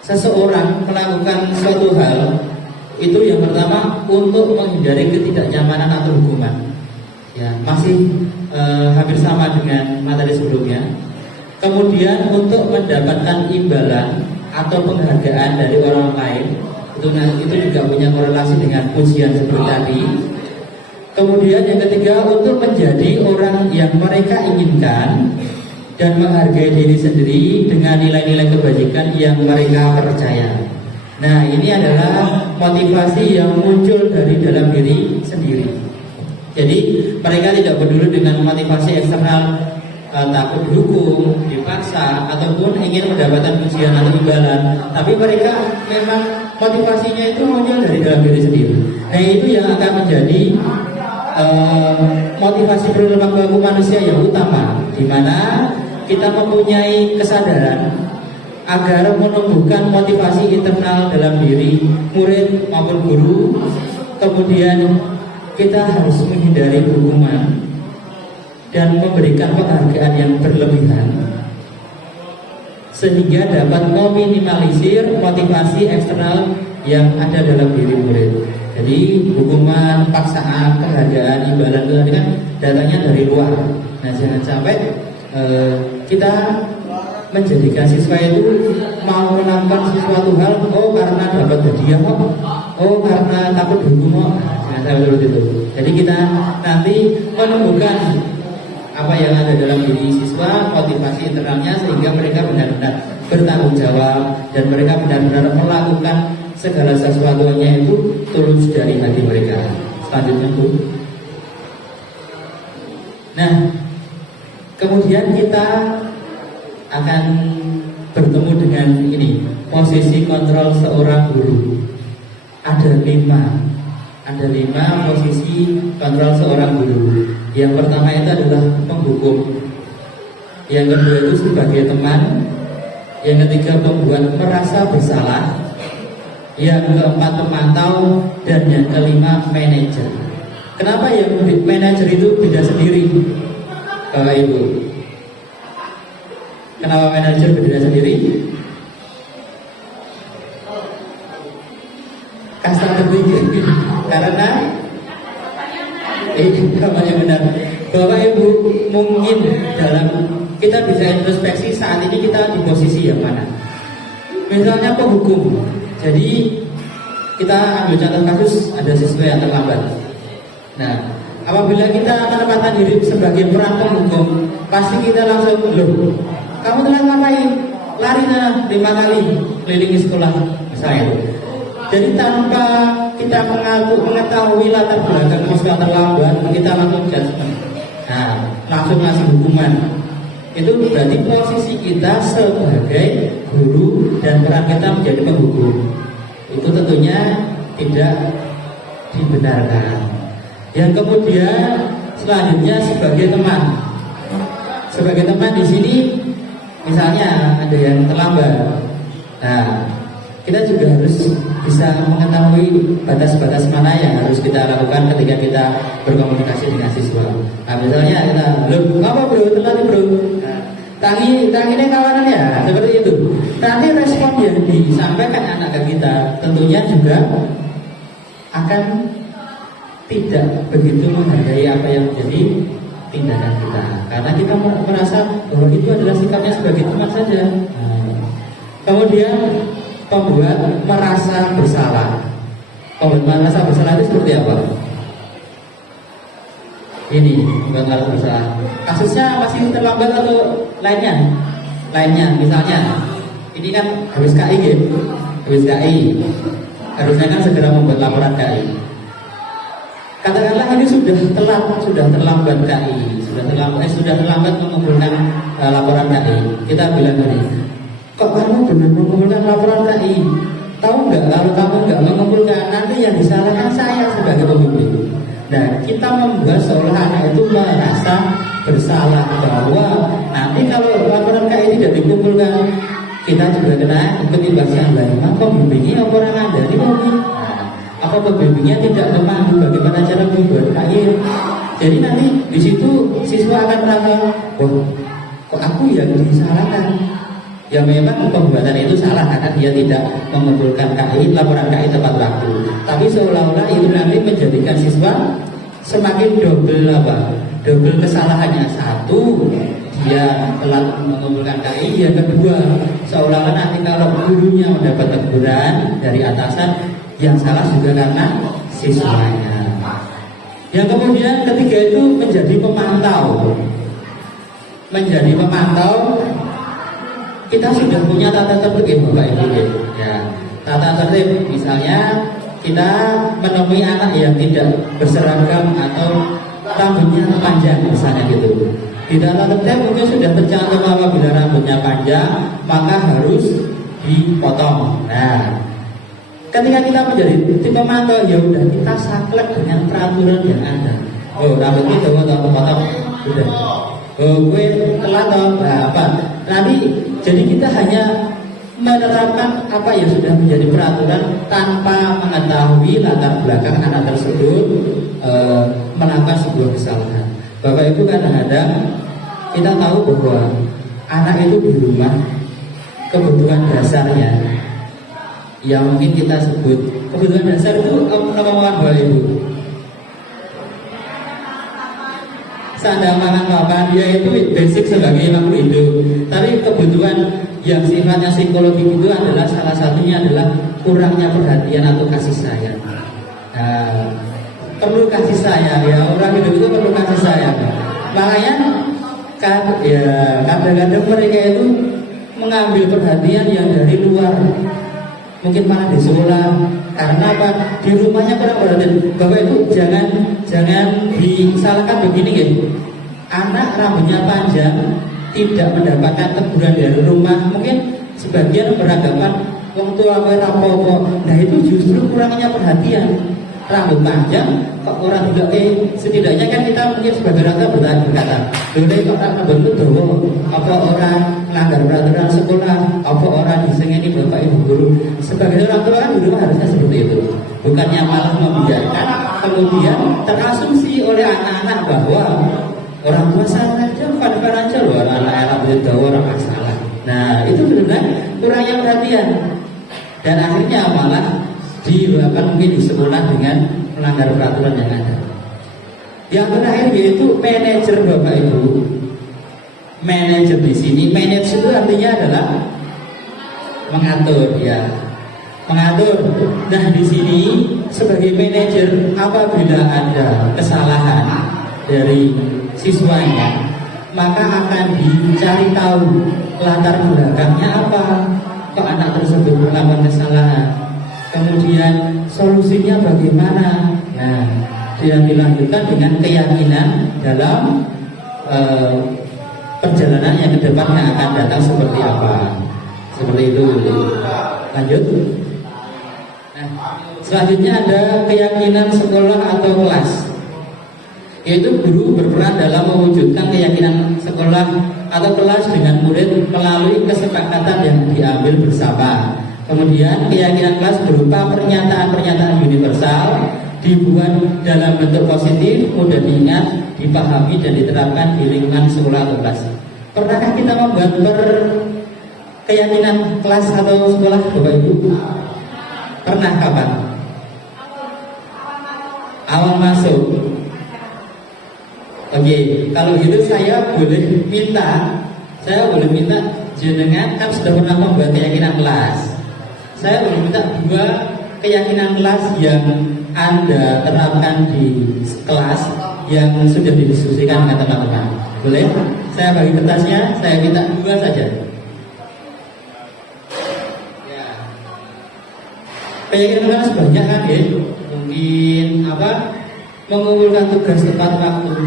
seseorang melakukan suatu hal, itu yang pertama untuk menghindari ketidaknyamanan atau hukuman. Ya, masih hampir sama dengan materi sebelumnya. Kemudian untuk mendapatkan imbalan atau penghargaan dari orang lain, itu juga punya korelasi dengan pujian seperti tadi. Kemudian yang ketiga, untuk menjadi orang yang mereka inginkan dan menghargai diri sendiri dengan nilai-nilai kebajikan yang mereka percaya. Nah, ini adalah motivasi yang muncul dari dalam diri sendiri. Jadi mereka tidak peduli dengan motivasi eksternal, takut dihukum, dipaksa, ataupun ingin mendapatkan pujian atau imbalan. Tapi mereka memang motivasinya itu muncul dari dalam diri sendiri. Nah, itu yang akan menjadi motivasi perilaku manusia yang utama, di mana kita mempunyai kesadaran agar menumbuhkan motivasi internal dalam diri murid maupun guru. Kemudian kita harus menghindari hukuman dan memberikan penghargaan yang berlebihan sehingga dapat meminimalisir motivasi eksternal yang ada dalam diri murid. Jadi hukuman, paksaan, penghargaan, imbalan itu kan datangnya dari luar. Nah, jangan sampai kita menjadikan siswa itu mau melakukan sesuatu hal, oh karena dapat hadiah, oh karena takut dihukum, jangan sampai seperti itu. Jadi kita nanti menemukan apa yang ada dalam diri siswa, motivasi internalnya, sehingga mereka benar-benar bertanggung jawab dan mereka benar-benar melakukan segala sesuatunya itu tulus dari hati mereka. Selanjutnya Bu. Nah, kemudian kita akan bertemu dengan ini, posisi kontrol seorang guru. Ada lima posisi kontrol seorang guru. Yang pertama itu adalah penghukum. Yang kedua itu sebagai teman. Yang ketiga pembuat merasa bersalah. Yang keempat pemantau. Dan yang kelima manajer. Kenapa yang manajer itu beda sendiri, Bapak Ibu? Kenapa manajer beda sendiri? Kasta tertinggi. Karena namanya benar. Bapak Ibu, mungkin dalam kita bisa introspeksi saat ini kita di posisi yang mana. Misalnya penghukum. Jadi kita ambil contoh kasus ada siswa yang terlambat. Nah, apabila kita menempatkan diri sebagai peran penghukum, pasti kita langsung, loh, kamu telah ngapain? Lari sana 5 kali kelilingi sekolah misalnya. Jadi tanpa kita mengetahui latar belakang masalah terlambat, kita langsung judgment. Nah, langsung ngasih hukuman. Itu berarti posisi kita sebagai guru dan peran kita menjadi penghukum. Itu tentunya tidak dibenarkan. Yang kemudian selanjutnya sebagai teman. Sebagai teman di sini, misalnya ada yang terlambat. Nah, kita juga harus bisa mengetahui batas-batas mana yang harus kita lakukan ketika kita berkomunikasi dengan siswa. Nah, misalnya kita, belum apa bro, telat bro. Nah, tangi ini kawanan ya, seperti itu. Nanti respon yang disampaikan anak kita tentunya juga akan tidak begitu menghargai apa yang menjadi tindakan kita, karena kita merasa bahwa itu adalah sikapnya sebagai teman saja. Nah, kemudian pembuat merasa bersalah. Pembuat merasa bersalah itu seperti apa? Ini pembuat merasa bersalah. Kasusnya masih terlambat atau lainnya? Lainnya, misalnya ini kan habis KI gitu, habis KI harusnya kan segera membuat laporan KI. Katakanlah ini sudah terlambat KI, sudah terlambat mengumpulkan laporan KI. Kita bilang tadi, kok kamu belum mengumpulkan laporan KI? Tahu nggak kalau kamu nggak mengumpulkan, nanti yang disalahkan saya sebagai pembimbing. Nah, kita membuat seolah anak itu merasa bersalah bahwa nanti kalau laporan KI tidak dikumpulkan, kita juga kena ikut imbas yang lain. Kok pembimbingnya orang Anda ini mungkin? Apa pembimbingnya tidak memandu bagaimana cara membuat KI? Jadi nanti di situ siswa akan merasa, oh, kok aku yang disalahkan? Ya memang pembuatan itu salah karena dia tidak mengumpulkan KI, laporan KI tepat waktu. Tapi seolah-olah itu nanti menjadikan siswa semakin double kesalahannya. Satu, dia telah mengumpulkan KI. Yang kedua, seolah-olah nanti kalau gurunya mendapat teguran dari atasan, yang salah juga karena siswanya. Yang kemudian ketiga itu menjadi pemantau. Menjadi pemantau, kita sudah punya tata tertib Bapak Ibu ya. Tata tertib misalnya kita menemui anak yang tidak berseragam atau rambutnya panjang misalnya gitu. Di tata tertib mungkin sudah tercantum apabila rambutnya panjang maka harus dipotong. Nah, ketika kita menjadi tim pemantau, ya udah kita saklek dengan peraturan yang ada. Oh, rambut itu atau potong sudah. Oh, gue telat atau apa? Nanti jadi kita hanya menerapkan apa yang sudah menjadi peraturan tanpa mengetahui latar belakang anak tersebut melakukan sebuah kesalahan. Bapak Ibu, kadang-kadang kita tahu bahwa anak itu di rumah kebutuhan dasarnya yang mungkin kita sebut kebutuhan dasar itu apa Bapak Ibu? Sandang pangan papan, dia itu basic sebagai makhluk hidup. Tapi kebutuhan yang sifatnya psikologis itu adalah salah satunya adalah kurangnya perhatian atau kasih sayang. Nah, perlu kasih sayang ya, orang hidup itu perlu kasih sayang. Makanya kadang-kadang mereka itu mengambil perhatian yang dari luar. Mungkin malah di sekolah Karena apa? Di rumahnya kurang perhatian. Bapak Ibu jangan disalahkan begini ya. Anak rambutnya panjang tidak mendapatkan teguran dari rumah, mungkin sebagian beranggapan wong tua rapopo. Nah itu justru kurangnya perhatian. Rambut panjang kok orang juga setidaknya kan kita mungkin sebagai orang tua berkata, "Lha kok rambutmu dawa? Apa orang melanggar peraturan sekolah? Apa orang disengeni bapak ibu guru?" Sebagai orang tua kan di rumah harusnya seperti itu. Bukannya malah membiarkan kemudian terasumsi oleh anak-anak bahwa orang tua salah aja, fan-fan aja loh, anak-anak rambut dawa orang masalah. Nah itu benar-benar kurangnya perhatian. Dan akhirnya malah dilakukan mungkin di sekolah dengan melanggar peraturan yang ada. Yang terakhir yaitu manajer bapak ibu. Manajer di sini, manage itu artinya adalah mengatur ya, mengatur. Nah di sini sebagai manajer apabila ada kesalahan dari siswanya, maka akan dicari tahu latar belakangnya apa, kok anak tersebut melakukan kesalahan. Kemudian solusinya bagaimana? Nah, dilanjutkan dengan keyakinan dalam perjalanan yang ke depan yang akan datang seperti apa. Seperti itu. Lanjut. Nah, selanjutnya ada keyakinan sekolah atau kelas. Yaitu guru berperan dalam mewujudkan keyakinan sekolah atau kelas dengan murid melalui kesepakatan yang diambil bersama. Kemudian keyakinan kelas berupa pernyataan-pernyataan universal dibuat dalam bentuk positif, mudah diingat, dipahami dan diterapkan di lingkungan sekolah atau kelas. Pernahkah kita membuat keyakinan kelas atau sekolah, Bapak Ibu? Pernah kapan? Awal masuk. Oke, kalau gitu saya boleh minta jenengan kan sudah pernah membuat keyakinan kelas. Saya boleh minta 2 keyakinan kelas yang Anda terapkan di kelas yang sudah didiskusikan dengan teman-teman. Boleh? Saya bagi kertasnya, saya minta 2 saja. Ya. Keyakinan kelas banyak kan ya? Mungkin mengumpulkan tugas tepat waktu,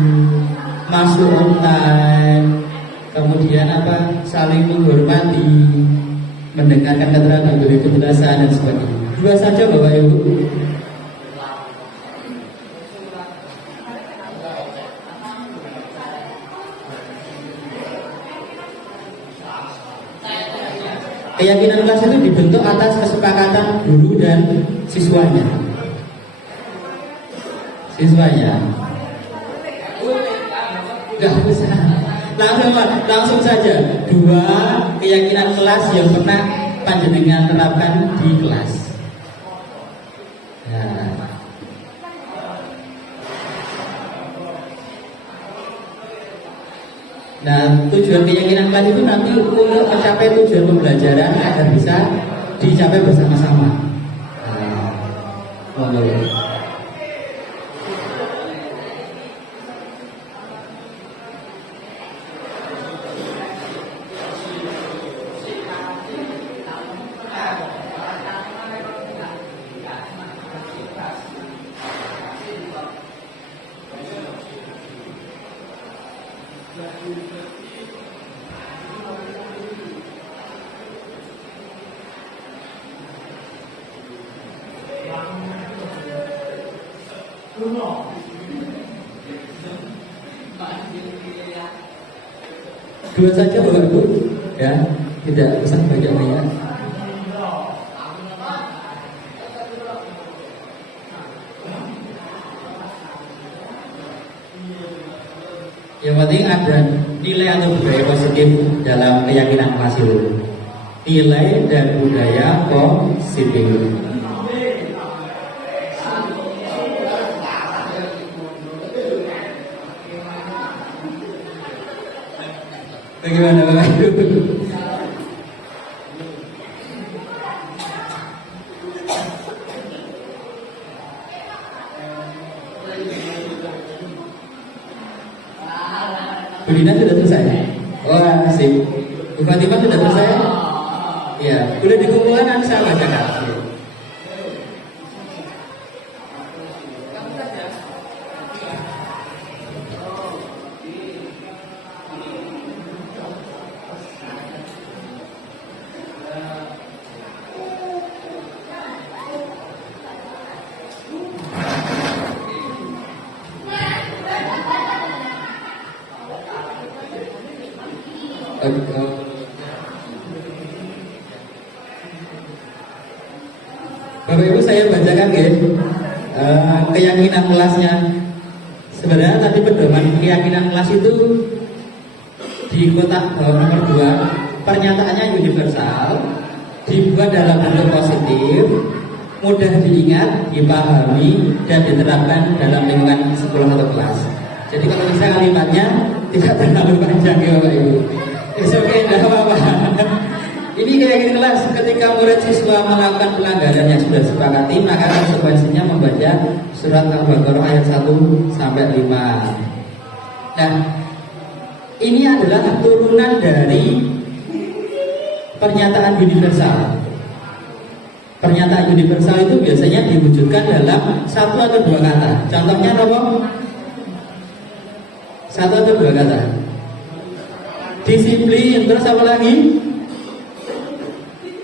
masuk on time, kemudian saling menghormati, mendengarkan keterangan dari penjelasan dan sebagainya. 2 saja Bapak Ibu. Keyakinan kelas itu dibentuk atas kesepakatan guru dan siswanya. Gak usah. Langsung saja 2 keyakinan kelas yang pernah panjenengan terapkan di kelas. Nah, tujuan keyakinan kelas itu nanti untuk mencapai tujuan pembelajaran agar bisa dicapai bersama-sama. Dua saja Bapak Ibu, ya, tidak usah banyak-banyak. Yang penting ada nilai atau budaya positif dalam keyakinan kelas itu. Nilai dan budaya positif. Bagaimana Bapak Ibu? Bu Dina sudah selesai? Wah, sip. Bu Fatimah sudah selesai? Ya, boleh dikumpulkan nanti saya bacakan. Bapak Ibu, saya bacakan ya keyakinan kelasnya. Sebenarnya tadi pedoman keyakinan kelas itu di kotak bawah nomor 2, pernyataannya universal, dibuat dalam bentuk positif, mudah diingat, dipahami, dan diterapkan dalam lingkungan sekolah atau kelas. Jadi kalau bisa kalimatnya tidak terlalu panjang ya Bapak Ibu. Oke, tidak apa-apa. Ini keyakinan kelas, ketika murid siswa melakukan pelanggaran yang sudah disepakati, maka konsekuensinya membaca surat Al-Baqarah ayat 1 sampai 5. Nah, ini adalah turunan dari pernyataan universal. Pernyataan universal itu biasanya diwujudkan dalam 1 atau 2 kata. Contohnya apa? 1 atau 2 kata. Disiplin, terus apa lagi?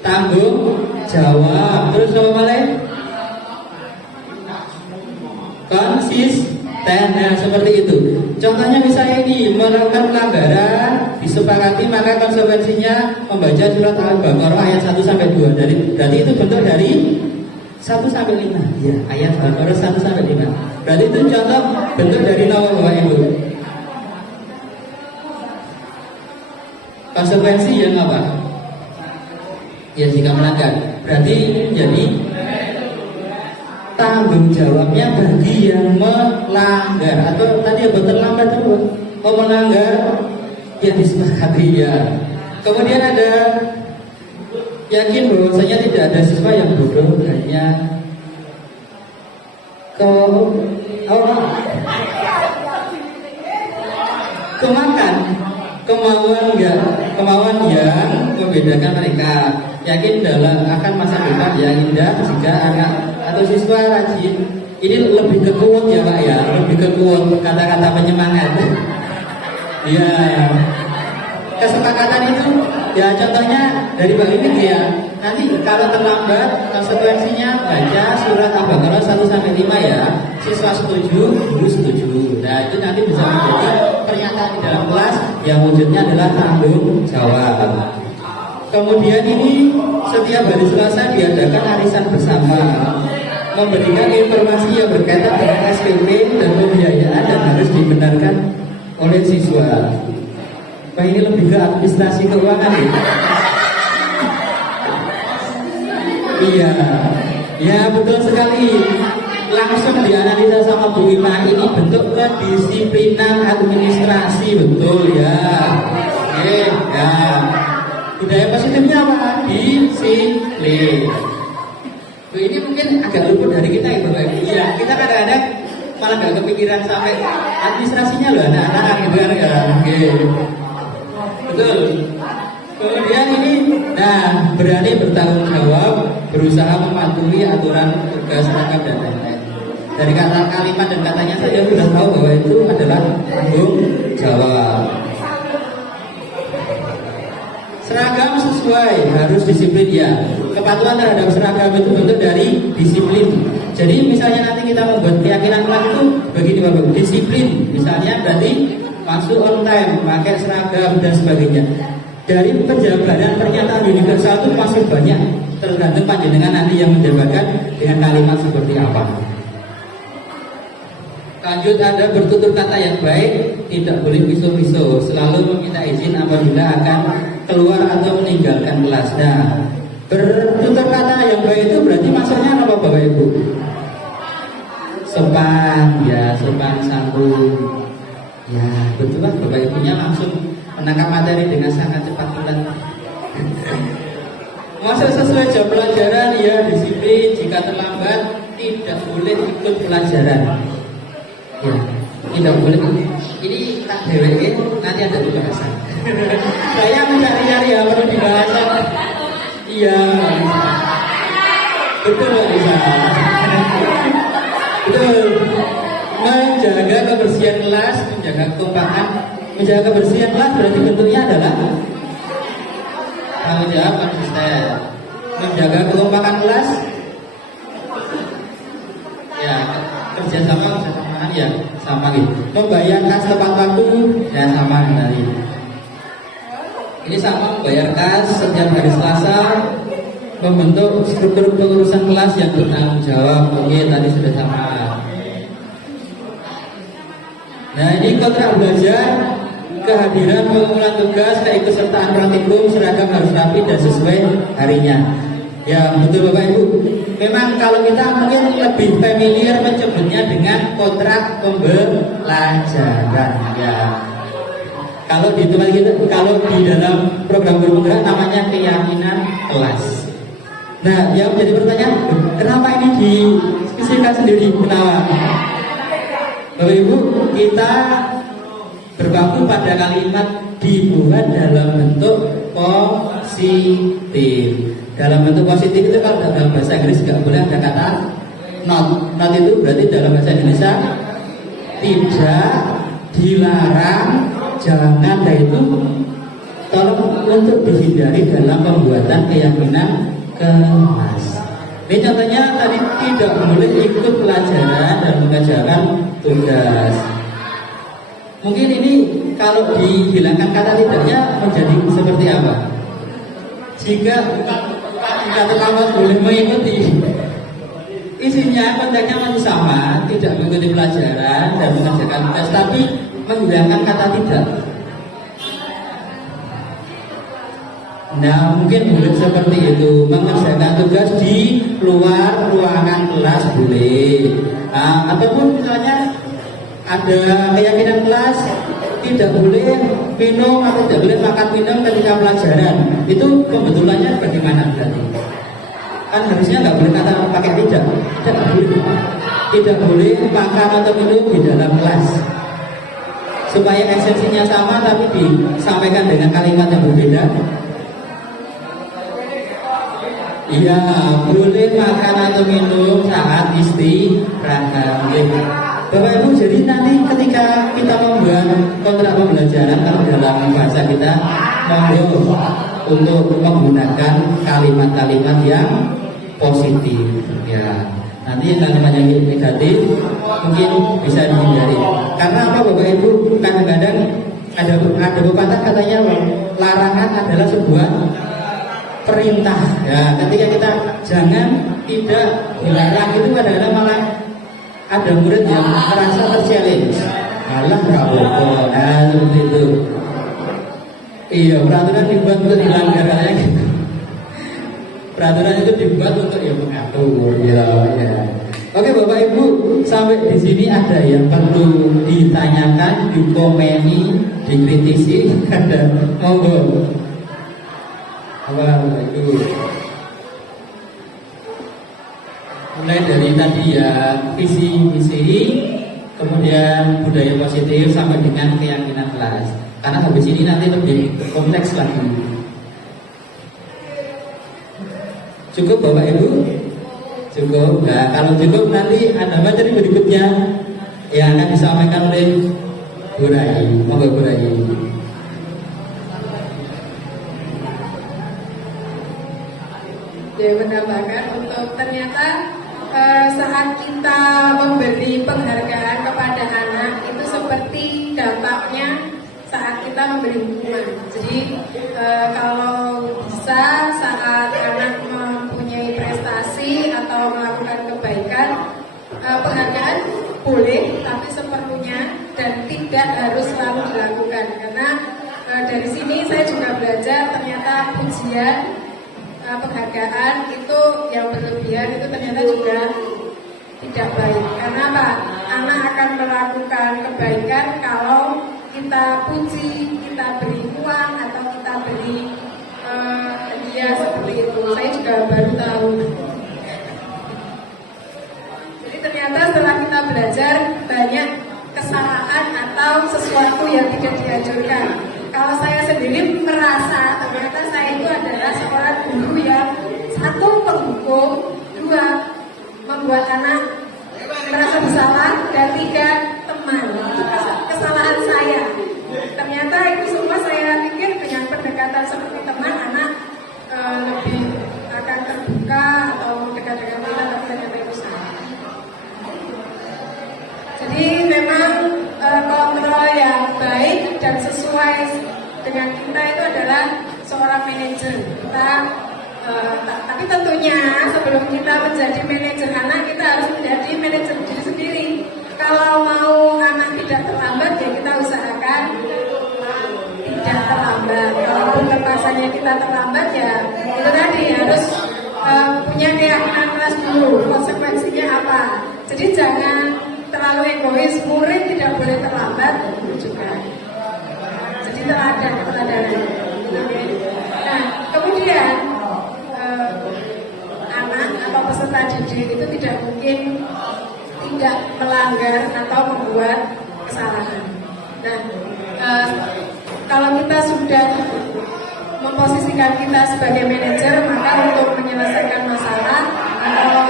Tanggung jawab, terus apa lagi? Konsisten, nah seperti itu. Contohnya misalnya ini, melakukan pelanggaran disepakati, maka konsekuensinya membaca surat Al-Baqarah ayat 1 sampai 2. Berarti itu bentuk dari 1 sampai 5. Ya, ayat Al-Baqarah 1 sampai 5. Berarti itu contoh bentuk dari nomor Bapak Ibu. Konsekuensi yang apa? Ya jika melanggar. Berarti jadi tanggung jawabnya bagi yang melanggar, atau tadi apa terlambat itu melanggar yang disepakati ya. Kemudian ada yakin bahwasanya tidak ada siswa yang bodoh, hanya kemauan yang membedakan mereka. Yakin dalam akan masa depan yang indah jika anak atau siswa rajin. Ini lebih ke quote ya Pak ya, lebih ke quote, kata-kata penyemangat. Ya, kesepakatan itu ya contohnya dari Bang ini ya. Nanti kalau terlambat konsekuensinya baca surat Al-Baqarah 1 sampai 5 ya. Siswa setuju, guru setuju. Nah itu nanti bisa menjadi pernyataan di dalam kelas yang wujudnya adalah tanggung jawab. Kemudian ini setiap hari Selasa diadakan arisan bersama, memberikan informasi yang berkaitan dengan SPP dan pembiayaan dan harus dibenarkan oleh siswa. Wah ini lebih ke administrasi keuangan ya? Iya, ya betul sekali. Langsung dianalisa sama Bu Ima, ini bentuk kedisiplinan administrasi, betul ya. Oke, ya. Budaya positifnya apa? Disiplin. Ini mungkin agak luput dari kita itu, Pak. Iya, kita kadang-kadang malah gak kepikiran sampai administrasinya loh, anak-anak gitu kan ya. Oke. Betul. Kemudian ini, nah berani bertanggung jawab, berusaha mematuhi aturan tugas seragam dan lain-lain. Dari kata kalimat dan katanya saja sudah tahu bahwa itu adalah tanggung jawab. Seragam sesuai, harus disiplin ya. Kepatuhan terhadap seragam itu bentuk dari disiplin. Jadi misalnya nanti kita membuat keyakinan kelas itu begini Bapak, disiplin. Misalnya berarti masuk on time, pakai seragam dan sebagainya. Dari penjabaran pernyataan universal itu masih banyak, tergantung panjenengan nanti yang menjabarkan dengan kalimat seperti apa. Lanjut, ada bertutur kata yang baik, tidak boleh piso-piso, selalu meminta izin apabila akan keluar atau meninggalkan kelas. Nah, bertutur kata yang baik itu berarti maksudnya apa Bapak Ibu? Sopan, ya sopan santun. Ya betul lah, Bapak Ibunya langsung menangkap materi dengan sangat cepat bulat. Masuk sesuai jam pelajaran, ya disiplin. Jika terlambat tidak boleh ikut pelajaran. Ya, tidak boleh. Ini tak dewein, nanti ada pembahasan. Saya mencari-cari yang perlu dibahas. Iya, betul Mbak Lisa. Betul. Menjaga kebersihan kelas, menjaga kekompakan. Menjaga kebersihan kelas berarti bentuknya adalah tanggung jawab konsisten. Menjaga kekompakan kelas, ya kerja sama ya sama gitu. Membayar kas tepat waktu, ya sama dari. Ini sama membayar kas setiap hari Selasa, membentuk struktur pengurusan kelas yang bertanggung jawab. Oke, tadi sudah sama. Nah, ini kontrak belajar, kehadiran, pengumpulan tugas, keikutsertaan praktikum, seragam harus rapi dan sesuai harinya. Ya, betul Bapak Ibu. Memang kalau kita mungkin lebih familiar menyebutnya dengan kontrak pembelajaran. Ya. Kalau di tempat kita, kalau di dalam program guru penggerak namanya keyakinan kelas. Nah, yang menjadi pertanyaan, kenapa ini dispesifikasikan sendiri? Kenapa? Bapak Ibu, kita berbaku pada kalimat dibuat dalam bentuk positif. Dalam bentuk positif itu kalau dalam bahasa Inggris nggak boleh ada kata not. Not itu berarti dalam bahasa Indonesia tidak, dilarang, jangan, dan itu tolong untuk dihindari dalam pembuatan keyakinan kelas. Ini contohnya tadi tidak boleh ikut pelajaran dan mengerjakan tugas. Mungkin ini kalau dihilangkan kata tidaknya menjadi seperti apa? Jika kawan boleh mengikuti, isinya konteksnya masih sama, tidak mengikuti pelajaran dan mengerjakan tugas, tapi menghilangkan kata tidak. Nah, mungkin boleh seperti itu, mengerjakan tugas di luar ruangan kelas boleh. Ataupun misalnya ada keyakinan kelas tidak boleh minum atau tidak boleh makan minum ketika pelajaran. Itu pembetulannya bagaimana berarti? Kan harusnya nggak boleh kata pakai tidak boleh. Tidak boleh makan atau minum di dalam kelas. Supaya esensinya sama tapi disampaikan dengan kalimat yang berbeda. Iya, boleh makan atau minum saat istirahat. Bapak Ibu, jadi nanti ketika kita membuat kontrak pembelajaran, kalau dalam bahasa kita monggo untuk menggunakan kalimat-kalimat yang positif. Ya, nanti kalimat yang negatif mungkin bisa dihindari. Karena apa Bapak Ibu? Kadang-kadang ada pepatah katanya larangan adalah sebuah perintah. Ya, ketika kita jangan, tidak, dilarang, itu adalah malah ada murid yang merasa terchallenge. Malah nggak apa-apa. Nah, seperti itu. Iya, peraturan dibuat untuk dilanggar katanya gitu. Peraturan itu dibuat untuk mengatur. Ya. Oke Bapak Ibu, sampai di sini ada yang perlu ditanyakan, dikomeni, dikritisi, ada monggo. Apa itu? Mulai dari tadi ya visi misi, kemudian budaya positif sampai dengan keyakinan kelas. Karena habis ini nanti lebih kompleks lagi. Cukup Bapak Ibu? Cukup. Nah, kalau cukup nanti ada materi berikutnya yang akan disampaikan oleh Bu Rai. Monggo Bu Rai. Dia menambahkan untuk ternyata saat kita memberi penghargaan kepada anak itu seperti dampaknya saat kita memberi hukuman. Jadi kalau bisa saat anak mempunyai prestasi atau melakukan kebaikan, penghargaan boleh tapi seperlunya dan tidak harus selalu dilakukan. Karena dari sini saya juga belajar ternyata pujian, penghargaan itu yang berlebihan itu ternyata juga tidak baik. Karena apa? Anak akan melakukan kebaikan kalau kita puji, kita beri uang atau kita beri hadiah seperti itu. Saya juga baru tahu. Jadi ternyata setelah kita belajar banyak kesalahan atau sesuatu yang tidak dianjurkan. Kalau saya sendiri merasa ternyata saya itu adalah seorang guru yang satu penghukum, dua membuat anak merasa bersalah, dan tiga teman. Itu kesalahan saya. Ternyata itu semua saya pikir dengan pendekatan seperti teman, anak lebih akan terbuka atau dekat dengan kita, tapi ternyata itu salah. Jadi memang kontrol yang baik dan sesuai dengan kita itu adalah seorang manajer. Tapi tentunya sebelum kita menjadi manajer anak, kita harus menjadi manajer diri sendiri. Kalau mau anak tidak terlambat, ya kita usahakan tidak terlambat. Kalaupun kepasanya kita terlambat, ya itu tadi harus punya keyakinan keras dulu. Konsekuensinya apa? Jadi jangan terlalu egois. Murid tidak boleh terlambat, itu juga. Jadi teladanan. Nah, kemudian anak atau peserta didik itu tidak mungkin tidak melanggar atau membuat kesalahan. Nah, kalau kita sudah memposisikan kita sebagai manajer, maka untuk menyelesaikan masalah atau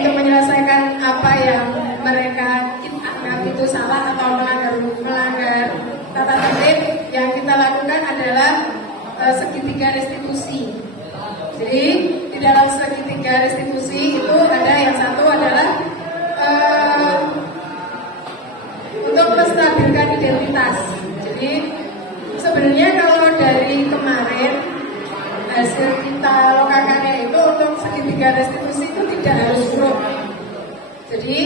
untuk menyelesaikan apa yang mereka anggap itu salah atau melanggar tata tertib, yang kita lakukan adalah segitiga restitusi. Jadi di dalam segitiga restitusi itu ada yang satu adalah untuk menstabilkan identitas. Jadi sebenarnya kalau dari kemarin hasil kita lokakannya itu untuk segitiga restitusi itu tidak harus huruf. Jadi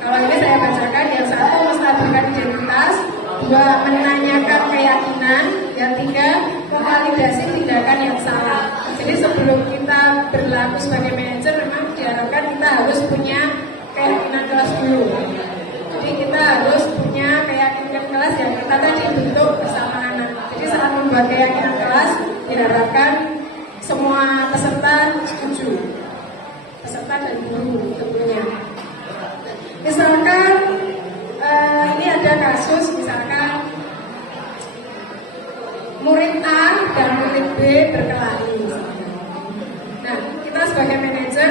kalau ini saya bacakan, yang satu menstabilkan identitas, dua menanyakan keyakinan, yang tiga memvalidasi tindakan yang salah. Jadi sebelum kita berlaku sebagai manajer, memang diharapkan kita harus punya keyakinan kelas dulu. Jadi kita harus punya keyakinan kelas yang kita tadi bentuk bersama anak. Jadi saat membuat keyakinan kelas, diharapkan semua peserta setuju, peserta dan guru tentunya. Misalkan ini ada kasus, misalkan murid A dan murid B berkelahi. Nah, kita sebagai manajer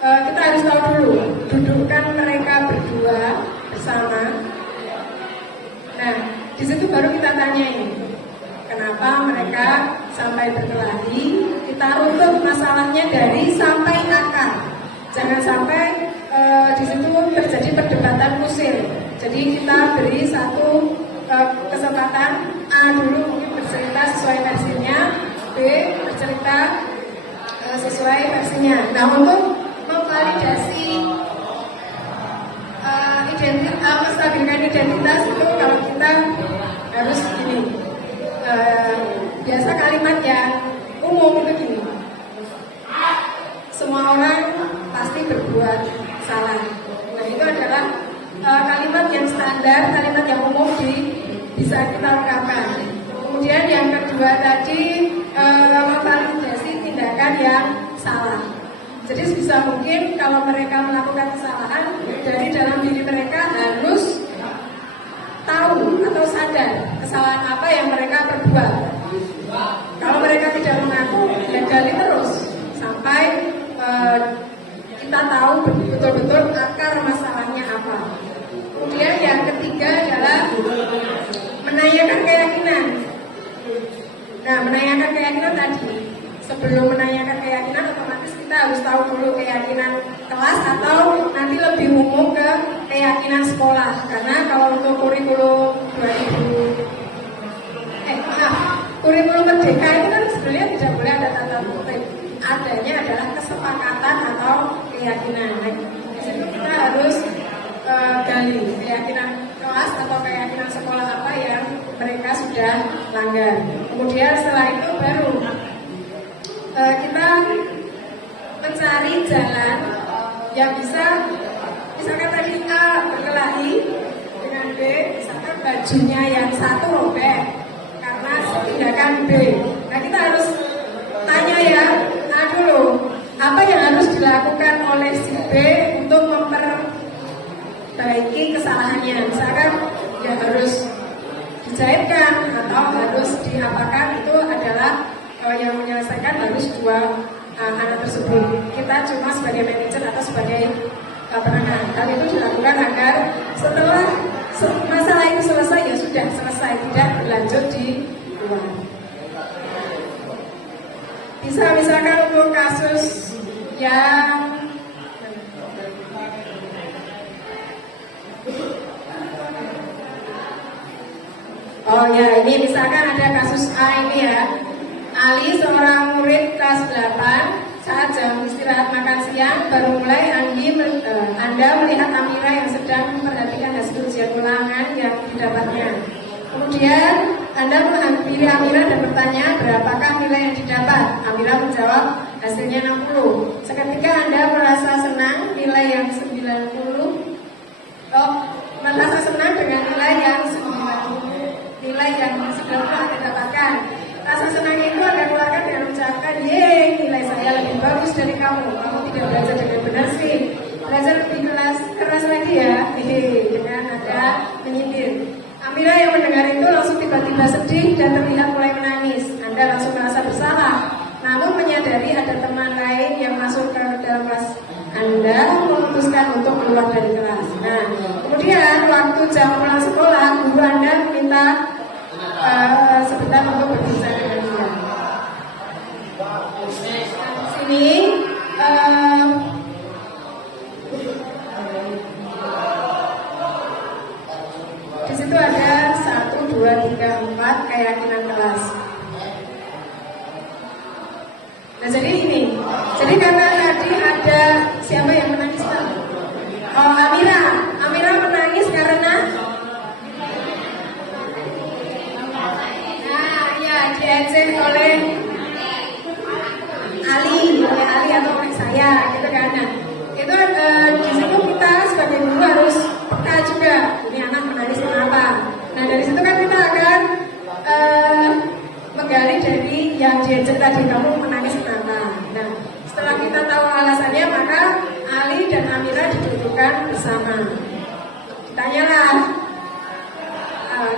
kita harus tahu dulu, dudukkan mereka berdua bersama. Nah, di situ baru kita tanyain kenapa mereka sampai berkelahi. Kita runtut masalahnya dari sampai akar. Jangan sampai di situ terjadi perdebatan kusir. Jadi kita beri satu kesempatan, A dulu mungkin bercerita sesuai versinya, B bercerita sesuai versinya. Nah, untuk memvalidasi menstabilkan identitas itu kalau kita harus gini. Biasa kalimat yang umum itu gini. Semua orang pasti berbuat salah. Nah, itu adalah kalimat yang standar, kalimat yang umum bisa kita ungkapkan. Kemudian yang kedua tadi memvalidasi tindakan yang salah. Jadi sebisa mungkin kalau mereka melakukan kesalahan, dari dalam diri mereka harus tahu atau sadar kesalahan apa yang mereka perbuat. Kalau mereka tidak mengaku, ya gali terus sampai kita tahu betul-betul akar masalahnya apa. Kemudian yang ketiga adalah menanyakan keyakinan. Nah, menanyakan keyakinan tadi, sebelum menanyakan keyakinan otomatis kita harus tahu dulu keyakinan kelas atau nanti lebih umum ke keyakinan sekolah. Karena kalau untuk kurikulum kurikulum merdeka itu kan sebenarnya tidak boleh ada tata tertib. Adanya adalah kesepakatan atau keyakinan. Nah, di situ kita harus gali keyakinan kelas atau keyakinan sekolah apa yang mereka sudah langgar. Kemudian setelah itu baru kita mencari jalan yang bisa, misalkan tadi A berkelahi dengan B, misalkan bajunya yang satu robek karena tindakan B. Nah, kita harus tanya ya, dulu apa yang harus dilakukan oleh si B untuk memperbaiki kesalahannya. Misalkan ya harus dijahitkan atau harus diapakan, itu adalah yang menyelesaikan harus dua anak tersebut. Kita cuma sebagai manajer atau sebagai penengah. Hal itu dilakukan agar setelah masalah itu selesai, ya sudah selesai, tidak berlanjut di luar. Bisa misalkan untuk kasus yang Oh ya, ini misalkan ada kasus A ini ya. Ali seorang murid kelas 8 saat jam istirahat makan siang baru mulai Anda melihat Amira yang sedang memperhatikan hasil ujian ulangan yang didapatnya. Kemudian Anda menghampiri Amira dan bertanya berapakah nilai yang didapat. Amira menjawab hasilnya 60. Seketika Anda merasa senang nilai yang 90. Merasa senang dengan nilai yang 90 Anda dapatkan. Rasa senang itu Anda keluarkan dengan mengucapkan, "Yeay, nilai saya lebih bagus dari kamu. Kamu tidak belajar dengan benar sih. Belajar lebih keras lagi ya." Hehe, dengan Anda menyindir. Amira yang mendengar itu langsung tiba-tiba sedih dan terlihat mulai menangis. Anda langsung merasa bersalah. Namun menyadari ada teman lain yang masuk ke dalam kelas, Anda memutuskan untuk keluar dari kelas. Nah, kemudian waktu jam pulang sekolah, guru Anda meminta sebentar untuk berbicara dengan dia. Sini di situ ada 1, 2, 3, 4 keyakinan kelas. Nah jadi ini, jadi karena tadi ada siapa yang menangis Pak? Oh Amira menangis karena diejek oleh Ali atau oleh saya, gitu kan? Nah, itu di situ kita sebagai guru harus peka juga. Ini anak menangis kenapa? Nah dari situ kan kita akan menggali dari yang diejek tadi, kamu menangis kenapa? Nah setelah kita tahu alasannya, maka Ali dan Amira didudukkan bersama. Ditanyalah,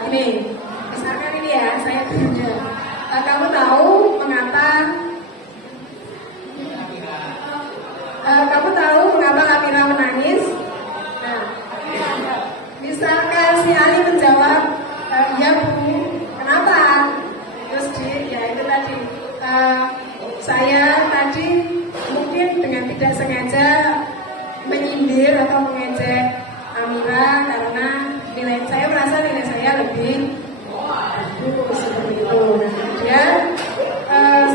gini, misalkan ini ya, saya tanya. Kamu tahu mengapa Amira menangis? Nah, misalkan si Ali menjawab, ya Bu, kenapa? Terus ya itu tadi, saya tadi mungkin dengan tidak sengaja menyindir atau mengejek Amira karena saya merasa nilai saya lebih bagus seperti itu. Nah, kemudian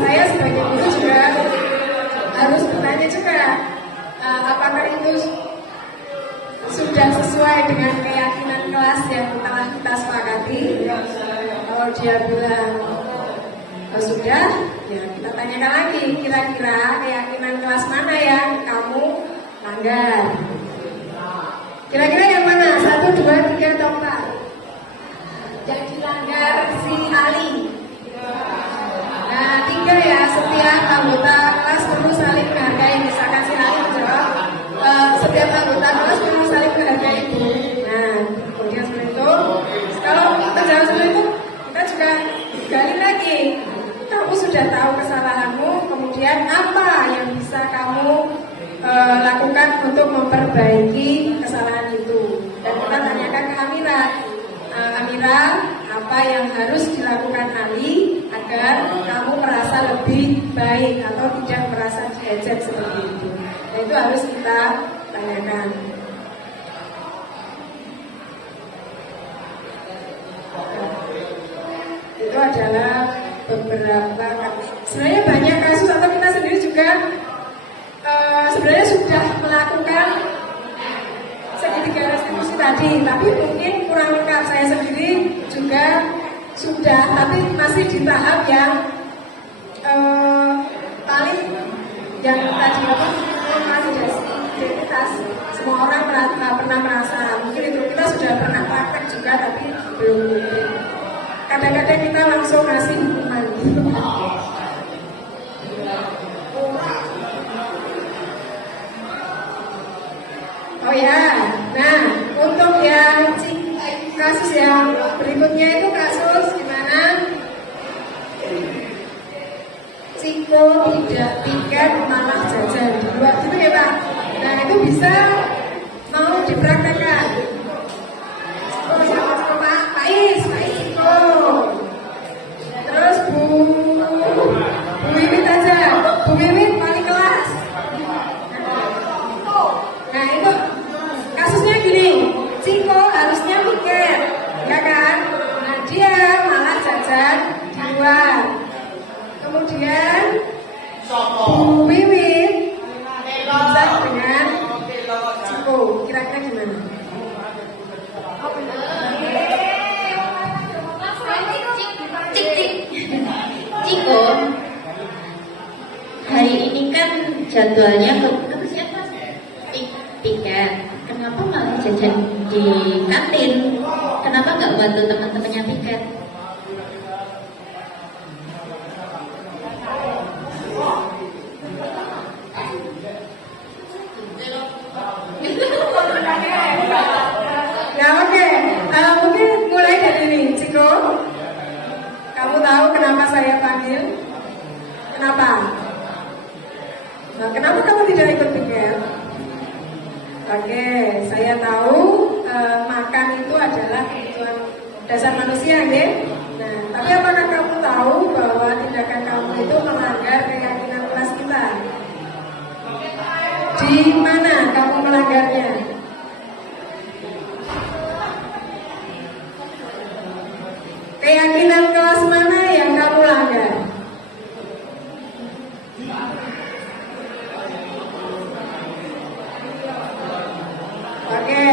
saya sebagai guru juga harus bertanya juga, apakah itu sudah sesuai dengan keyakinan kelas yang telah kita sepakati. Kalau dia bilang sudah, ya kita tanyakan lagi, kira-kira keyakinan kelas mana yang kamu langgar? Kira-kira yang mana? 1, 2, 3 atau 4? Yang dilanggar si Ali. Nah 3 ya, setiap anggota kelas perlu saling menghargai. Misalkan si Ali menjawab, setiap anggota kelas perlu saling menghargai Bu. Nah kemudian seperti itu. Kalau kita jawab seperti itu, kita juga gali lagi. Kamu sudah tahu kesalahanmu, kemudian apa yang bisa kamu lakukan untuk memperbaiki kesalahan itu. Dan kita tanyakan ke Amira, Amira, apa yang harus dilakukan Ali agar kamu merasa lebih baik atau tidak merasa diejek seperti itu. Nah itu harus kita tanyakan. Itu adalah beberapa, sebenarnya banyak kasus atau kita sendiri juga sebenarnya sudah melakukan segitiga restitusi tadi, tapi mungkin kurang lengkap. Saya sendiri juga sudah, tapi masih di tahap yang paling yang tadi apa, validasi identitas. Semua orang pernah merasa, mungkin itu kita sudah pernah praktek juga, tapi belum. Kadang-kadang kita langsung ngasih hukuman. Oh ya, nah untuk yang kasus yang berikutnya itu kasus di mana Ciko tidak piket malah jajan di luar gitu ya Pak. Nah itu bisa mau dipraktekkan. Oh sama Pak Is Ciko. Terus Bu Wiwit aja, Bu Wiwit paling kelas. Nah itu kasusnya gini, Ciko harusnya piket, ya kan? Nah dia Kemudian Bu Wiwin bisa dengan Ciko. Kira-kira gimana? Ciko, hari ini kan jadwalnya apa sih Mas? Tiket. Kenapa malah jajan di kantin? Kenapa nggak bantu teman-temannya tiket? Ya oke, mungkin mulai dari ini, Ciko. Kamu tahu kenapa saya panggil? Kenapa? Nah, kenapa kamu tidak ikut tiket? Oke, saya tahu makan itu adalah kebutuhan dasar manusia, ya. Nah, tapi apakah kamu tahu bahwa tindakan kamu itu melanggar keyakinan kelas kita? Di mana kamu melanggarnya? Keyakinan kelas mana yang kamu langgar? Oke,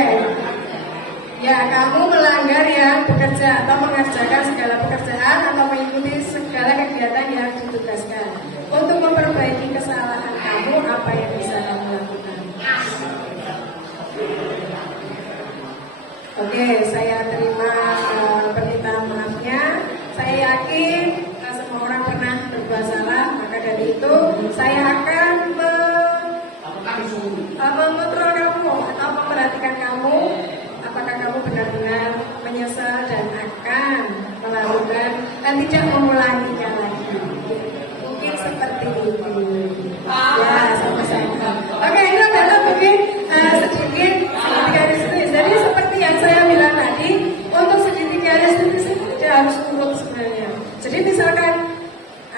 ya kamu melanggar yang bekerja atau mengerjakan segala pekerjaan atau mengikuti segala kegiatan yang ditugaskan. Untuk memperbaiki kesalahan kamu, apa yang bisa kamu lakukan? Oke, saya terima permintaan maafnya. Saya yakin semua orang pernah berbuat salah, maka dari itu saya akan mengontrol kamu atau memperhatikan kamu apakah kamu benar-benar menyesal dan akan melakukan dan tidak mengulanginya lagi. Mungkin seperti itu. Ya, sama-sama. Oke, ini adalah mungkin sedikit garis-garis. Jadi seperti yang saya bilang tadi, untuk sedikit garis-garis itu tidak harus urut sebenarnya. Jadi misalkan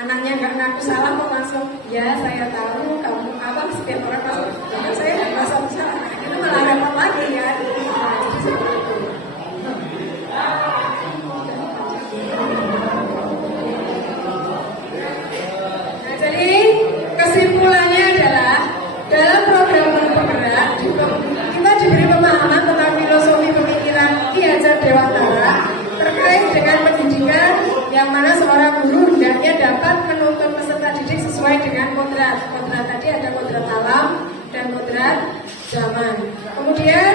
anaknya nggak ngaku salah kok langsung, ya saya tahu kamu apa, setiap orang pasti, ya saya nggak merasa salah, itu malah repot lagi ya. Nah, jadi seperti itu. Nah, jadi kesimpulannya adalah dalam program Guru Penggerak kita diberi pemahaman tentang filosofi pemikiran Ki Hajar Dewantara terkait dengan pendidikan yang mana seorang guru hendaknya dapat menuntun peserta didik sesuai dengan kodrat. Kodrat tadi ada kodrat alam dan kodrat zaman. Kemudian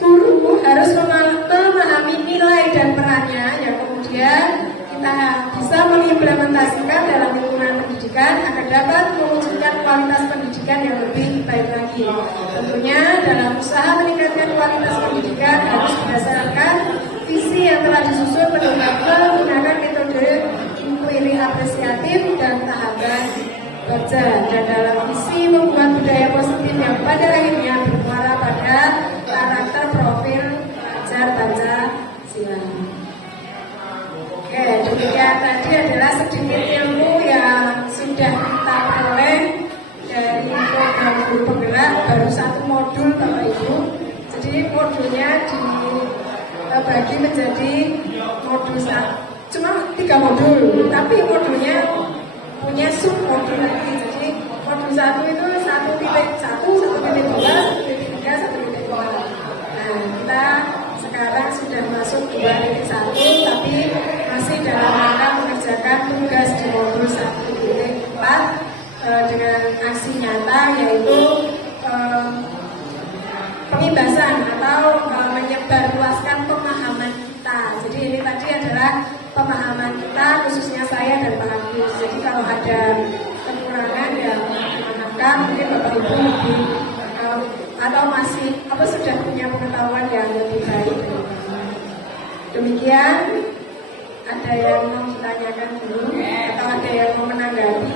guru harus memahami nilai dan perannya yang kemudian kita bisa mengimplementasikan dalam lingkungan pendidikan agar dapat mewujudkan kualitas pendidikan yang lebih baik lagi. Tentunya dalam usaha meningkatkan kualitas pendidikan harus berdasarkan visi yang telah disusun menggunakan metode inquiry apresiatif dan tahapan belajar, dan dalam visi membuat budaya positif yang pada akhirnya bermuara pada karakter profil pelajar Pancasila. Oke, demikian tadi adalah sedikit ilmu yang sudah kita peroleh dari program Guru Penggerak, baru satu modul Bapak Ibu. Jadi modulnya dibagi menjadi modul cuma 3 modul, tapi modulnya punya sub modul lagi. Jadi modul 1 itu 1.1, 1.2, 1.3, 1.4. Nah, kita sekarang sudah masuk 2.1, tapi masih dalam rangka mengerjakan tugas di modul 1.4 dengan aksi nyata, yaitu pengibasan atau menyebarluaskan pemahaman kita. Jadi ini tadi adalah pemahaman kita, khususnya saya dan Pak Agus. Jadi kalau ada kekurangan ya maafkan, mungkin Bapak Ibu lebih atau masih sudah punya pengetahuan yang lebih baik. Demikian, ada yang mau ditanyakan dulu atau ada yang mau menanggapi?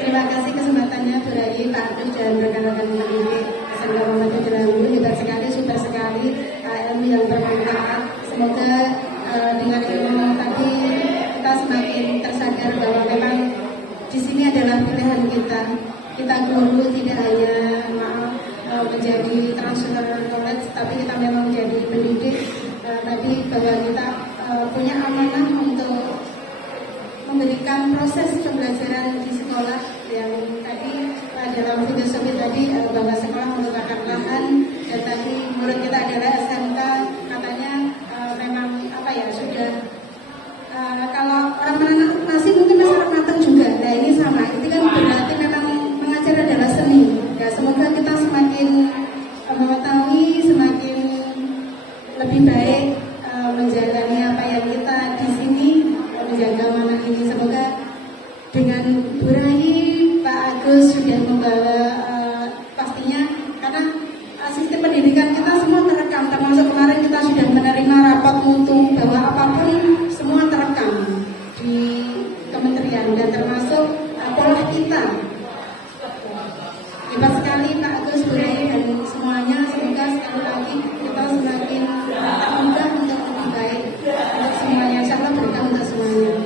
Terima kasih kesempatannya Burai, Pak Agus dan rekan-rekan pendidik SMK Muhammadiyah Jelambu. Hebat sekali, super sekali, ilmu yang bermanfaat. Semoga dengan ilmu tadi kita semakin tersadar bahwa memang di sini adalah pilihan kita. kita guru tidak hanya menjadi transfer knowledge, tapi kita memang menjadi pendidik. Tadi bahwa kita punya amanah untuk memberikan proses pembelajaran di sekolah yang tadi dalam filosofi tadi bahwa sekolah merupakan lahan, dan tadi murid kita adalah SMK, katanya memang apa ya sudah kalau orang menanam nasi mungkin masyarakat matang juga. Nah ini sama, itu kan berarti memang mengajar adalah seni. Ya semoga kita semakin mengetahui, semakin lebih baik menjalani apa yang kita di sini menjaga mana ini. Semoga dengan Bu Rai, Pak Agus sudah membawa pastinya karena sistem pendidikan kita semua terekam, termasuk kemarin kita sudah menerima rapot mutu bahwa apapun semua terekam di kementerian dan termasuk pola kita. Hebat sekali Pak Agus, Bu Rai dan semuanya. Semoga sekali lagi kita semakin mudah untuk lebih baik untuk semuanya. Insyaallah berkah untuk semuanya.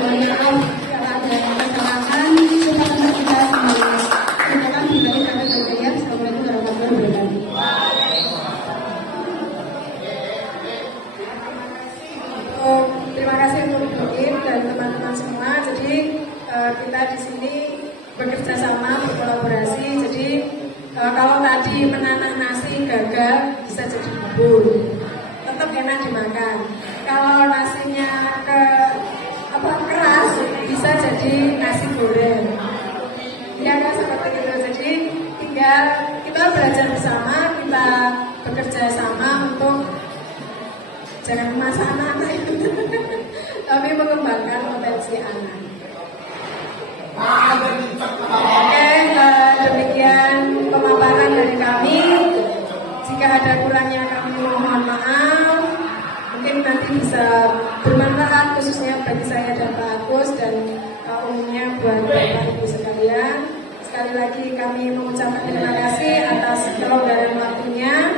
Mohon maaf kalau ada kesalahan, cuma untuk kita semuanya. Kita kan pribadi kami berkaya. Assalamualaikum warahmatullahi wabarakatuh. Terima kasih untuk Bukin dan teman-teman semua. Jadi kita di sini bekerja sama, berkolaborasi. Jadi kalau tadi menanam nasi gagal, bisa jadi bubur, tetap enak dimakan. Kalau nasinya keras, bisa jadi nasi goreng. Ya kan seperti itu. Jadi tinggal kita belajar bersama, kita bekerja sama untuk jangan memasak anak-anak itu, tapi mengembangkan potensi anak. Oke, demikian pemaparan dari kami. Jika ada kurangnya kami mohon maaf. Mungkin nanti bisa bermanfaat khususnya bagi saya dan Pak Agus dan umumnya buat Bapak Ibu sekalian. Sekali lagi kami mengucapkan terima kasih atas kelonggaran waktunya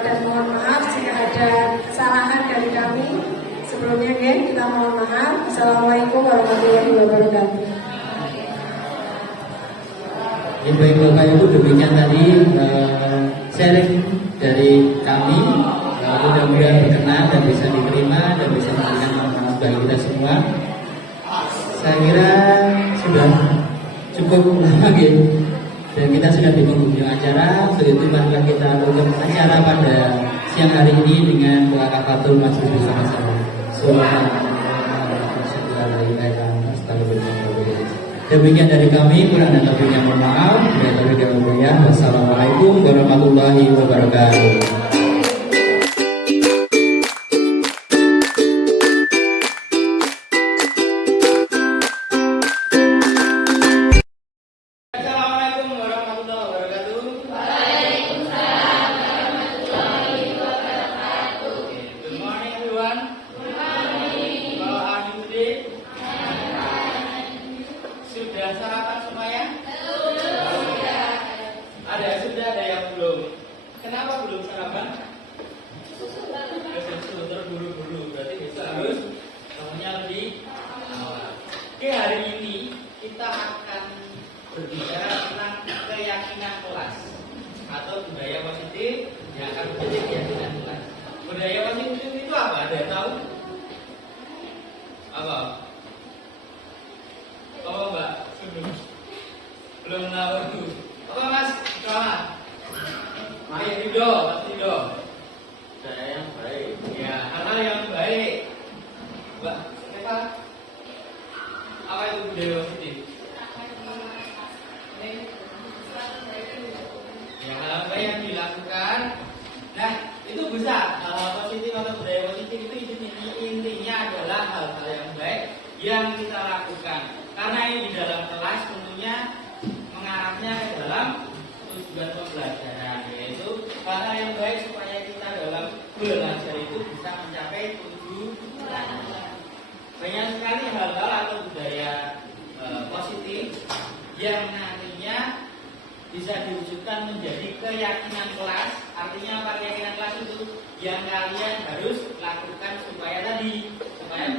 dan mohon maaf jika ada kesalahan dari kami. Sebelumnya kita mohon maaf. Assalamualaikum warahmatullahi wabarakatuh. Ya, baik Bapak Ibu, demikian tadi sharing dari kami. Mudah-mudahan berkenan dan bisa diterima dan bisa memberikan manfaat bagi kita semua. Saya kira sudah cukup lama gitu, dan kita sudah di penghujung acara. Untuk itu marilah kita tutup acara pada siang hari ini dengan Waqafatul Majlis bersama-sama. Demikian dari kami, kurang dan lebihnya mohon maaf. Wassalamualaikum warahmatullahi wabarakatuh.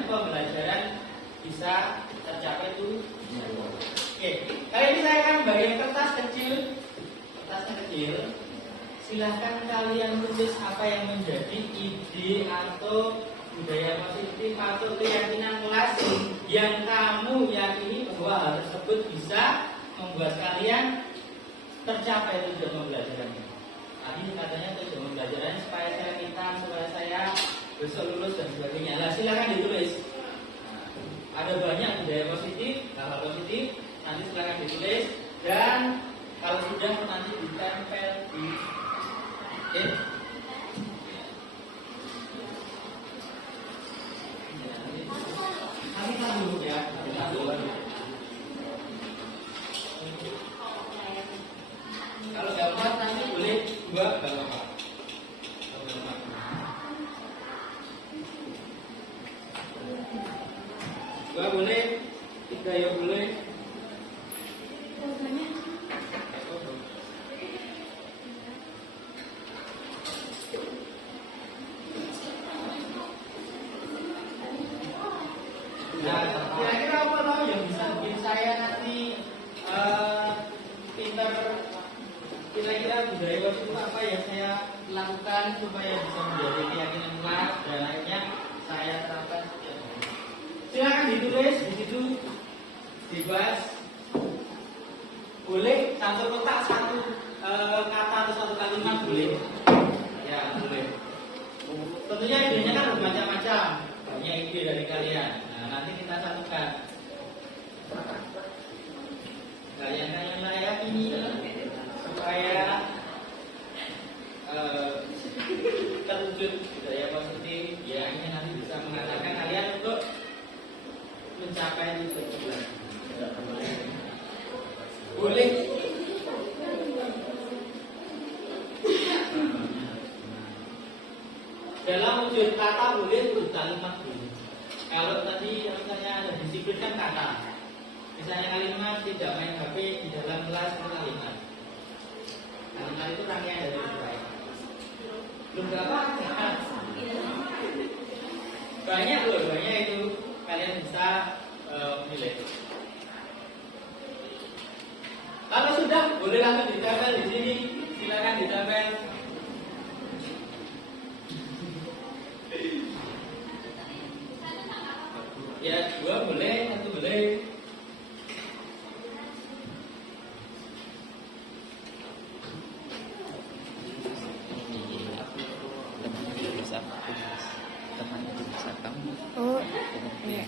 Pembelajaran bisa tercapai itu. Oke, kali ini saya akan silakan bagian kertas kecil, kertasnya kecil. Silahkan kalian tulis apa yang menjadi ide atau budaya positif atau keyakinan kelas yang kamu yakini bahwa hal tersebut bisa membuat kalian tercapai tujuan pembelajarannya. Tadi katanya tujuan pembelajarannya supaya saya minta, supaya saya besok lulus dan sebagainya. Nah, silahkan ditulis. Nah, ada banyak budaya positif, hal-hal positif. Nanti silahkan ditulis dan kalau sudah nanti ditempel di nanti dulu ya, kalau gambar nanti boleh dua gambar. Dua boleh, tiga ya boleh. Nah, kira-kira apa loh yang bisa bikin saya nanti pintar? Kira-kira budaya positif apa yang saya lakukan supaya bisa menjadi keyakinan kelas dan akhirnya saya terapkan setiap hari. Silakan ditulis di situ, dibahas. Boleh satu kotak satu kata atau satu kalimat boleh. Ya boleh. Tentunya idenya kan bermacam-macam. Banyak ide dari kalian. Nah, nanti kita satukan. Kalian saya ini supaya terwujud budaya positif, ya ini nanti bisa mengatakan kalian untuk mencapai tujuan. Boleh. Dalam wujud kata boleh, wujud kalimat boleh. Kalau tadi misalnya ada disiplin kan kata. Misalnya kalimat tidak main HP di dalam kelas itu kalimat. Kalimat itu rangkaian dari budaya. Belum berapa? Banyak loh, banyak itu kalian bisa memilih. Kalau sudah boleh langsung ditempel di sini. Silakan ditempel. Ya, dua boleh, satu boleh. Oh, iya.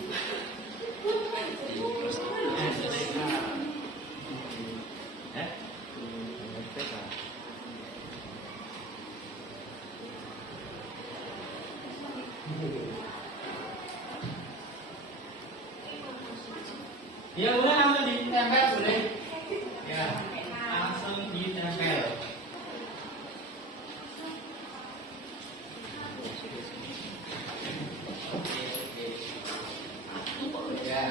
Ya boleh langsung ditempel boleh. Ya, langsung ditempel. Ya.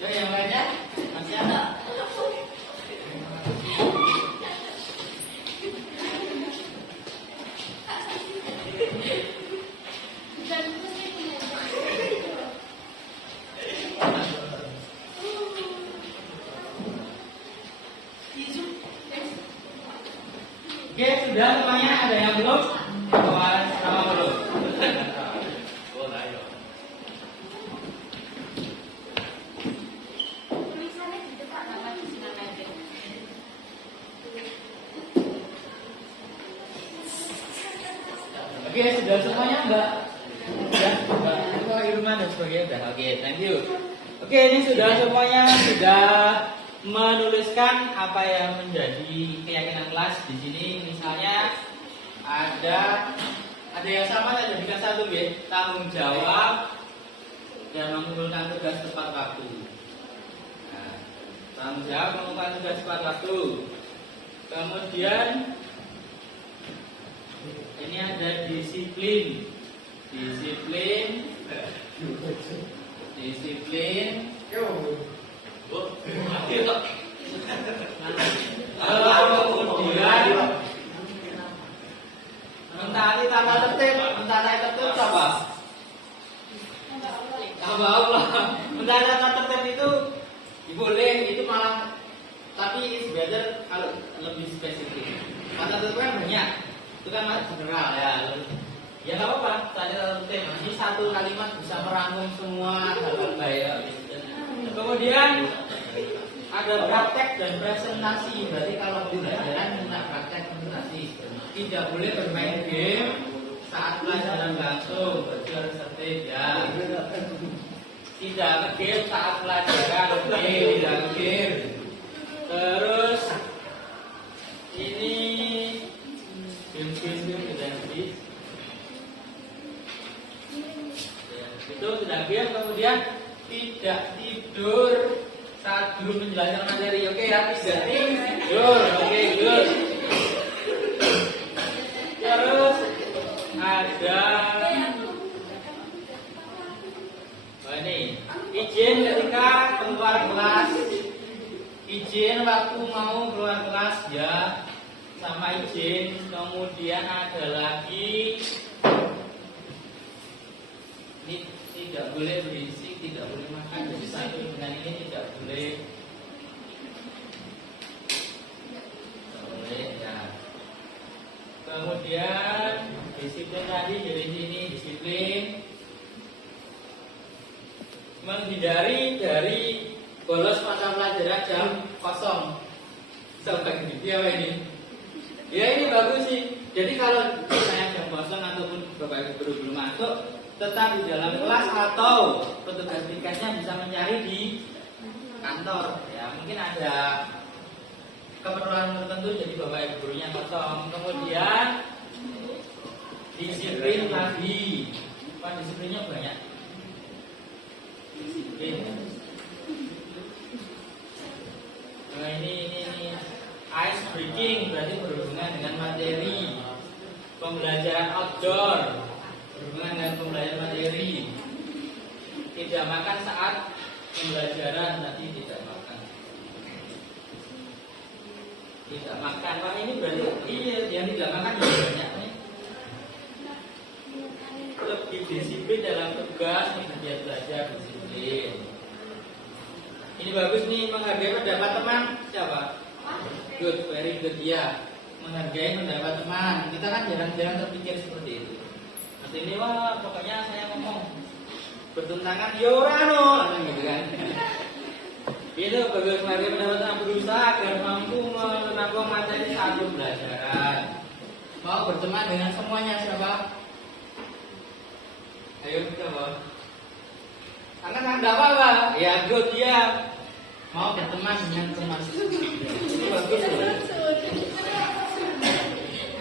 Ya, yang lainnya masih ada. Oke, sudah semuanya, ada yang belum? Sama belum? Oke, sudah semuanya Mbak? Sudah, Mbak Irma dan sebagainya sudah. Oke, thank you. Oke, ini sudah semuanya sudah menuliskan apa yang menjadi keyakinan kelas di sini. Misalnya ada Ada yang sama saya jadikan satu ya. Tanggung jawab dan mengumpulkan tugas tepat waktu. Nah, tanggung jawab mengumpulkan tugas tepat waktu. Kemudian ini ada disiplin. Disiplin. Kemudian mentari tata tertib, apa? Hamba Allah. Mentari tata tertib itu boleh, itu malah, tapi is better kalau lebih spesifik. Tata tertib kan banyak, itu kan masih general ya. Ya nggak apa-apa, tata tertib. Ini satu kalimat bisa merangkum semua hal-hal baik. Kemudian ada praktek dan presentasi. Berarti kalau pembelajaran minta praktek presentasi. Tidak boleh bermain game saat pelajaran langsung. Berarti harus tertib ya. Tidak nge-game saat pelajaran. Oke, tidak nge-game. Terus ini game sudah habis. Itu sudah game. Kemudian tidak tidur saat guru menjelaskan materi. Oke ya, tidak tidur. Oke, good. Terus ada ini izin ketika keluar kelas, izin waktu mau keluar kelas ya, sama izin. Kemudian ada lagi ini tidak boleh berisik, tidak boleh makan. Jadi satu dengan ini tidak boleh. Ya. Kemudian disiplin tadi, jadi sini disiplin. Menghindari dari bolos mata pelajaran jam kosong. Sampai gini, apa ini? Ya ini bagus sih. Jadi kalau misalnya jam kosong ataupun bapak ibu belum masuk, tetap di dalam kelas atau petugas tiketnya bisa mencari di kantor. Ya mungkin ada keperluan tertentu jadi bapak ibu gurunya kosong. Kemudian disiplin lagi. Pak disiplinnya banyak. Disiplin. Nah ini ice breaking berarti berhubungan dengan materi. Pembelajaran outdoor berhubungan dengan pembelajaran materi. Tidak makan saat pembelajaran, tadi tidak makan. Tidak makan, wah ini berarti yang tidak makan juga banyak nih. Lebih disiplin dalam tugas, kegiatan belajar disiplin. Ini bagus nih, menghargai pendapat teman. Siapa? Good, very good ya. Menghargai pendapat teman. Kita kan jarang-jarang terpikir seperti itu. Ini wah pokoknya saya ngomong bertentangan ya ora no gitu kan. Itu bagaimana pendapat berusaha agar mampu menampung materi satu pelajaran. Mau berteman dengan semuanya siapa? Ayo coba. Angkat tangan apa? Ya good ya. Mau berteman dengan teman. Itu bagus loh.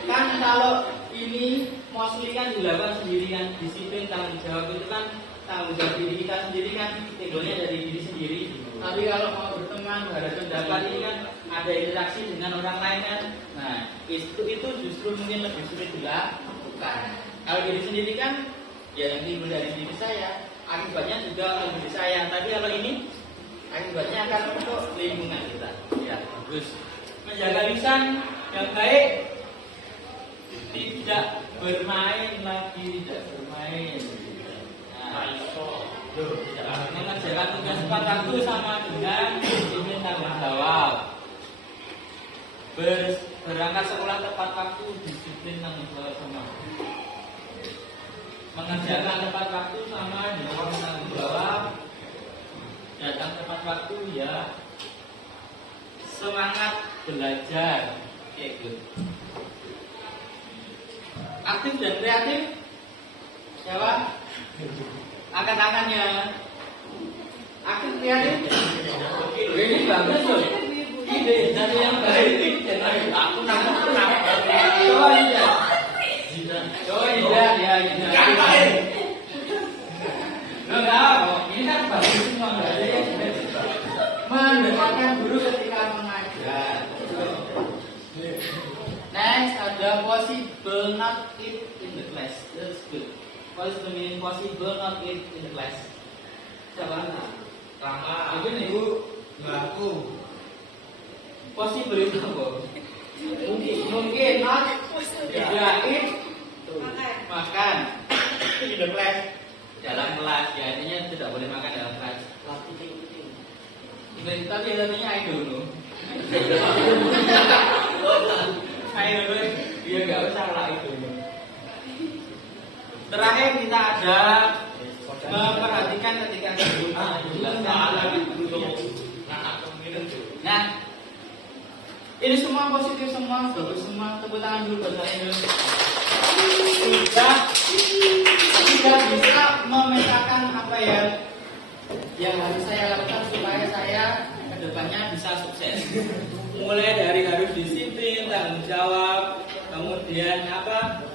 Kan kalau ini mostly kan dilakukan sendiri kan, disiplin tanggung jawab itu kan tanggung jawab diri kita sendiri kan, timbulnya dari diri sendiri. Tapi kalau mau berteman, berada pendapat ini kan ada interaksi dengan orang lain kan. Nah itu justru mungkin lebih sulit dilakukan. Kalau diri sendiri kan ya yang timbul dari diri saya, akibatnya juga oleh diri saya. Tapi kalau ini akibatnya akan untuk lingkungan kita. Ya bagus. Menjaga lisan yang baik. Tidak bermain lagi, tidak bermain. Nah, mengerjakan tugas tepat waktu sama dengan disiplin tanggung jawab. Berangkat sekolah tepat waktu, disiplin tanggung jawab sama. Mengerjakan tepat waktu sama dengan tanggung jawab. Datang tepat waktu ya. Semangat belajar. Oke, good. Aktif dan kreatif. Siapa? Angkat tangannya. Aktif kreatif. Ini bagus loh. Ide dari yang baik. Aku nangkep. Coba lihat. Coba lihat. Next ada possible not eat in the class. That's good. Possible meaning possible not eat in the class. Siapa? Rangga. Itu nih bu. Aku. Possible itu apa? Mungkin not. Tidak eat. Makan. In the class. Dalam kelas. Ya artinya tidak boleh makan dalam kelas. Tapi artinya ayo dulu. Ayo dulu. Dia nggak usah lah itu. Terakhir kita ada memperhatikan ketika Nah, ini semua positif semua, bagus semua. Tepuk tangan dulu buat saya dulu. Tidak bisa memetakan apa ya yang harus saya lakukan supaya saya kedepannya bisa sukses. Mulai dari harus disiplin, tanggung jawab, kemudian apa?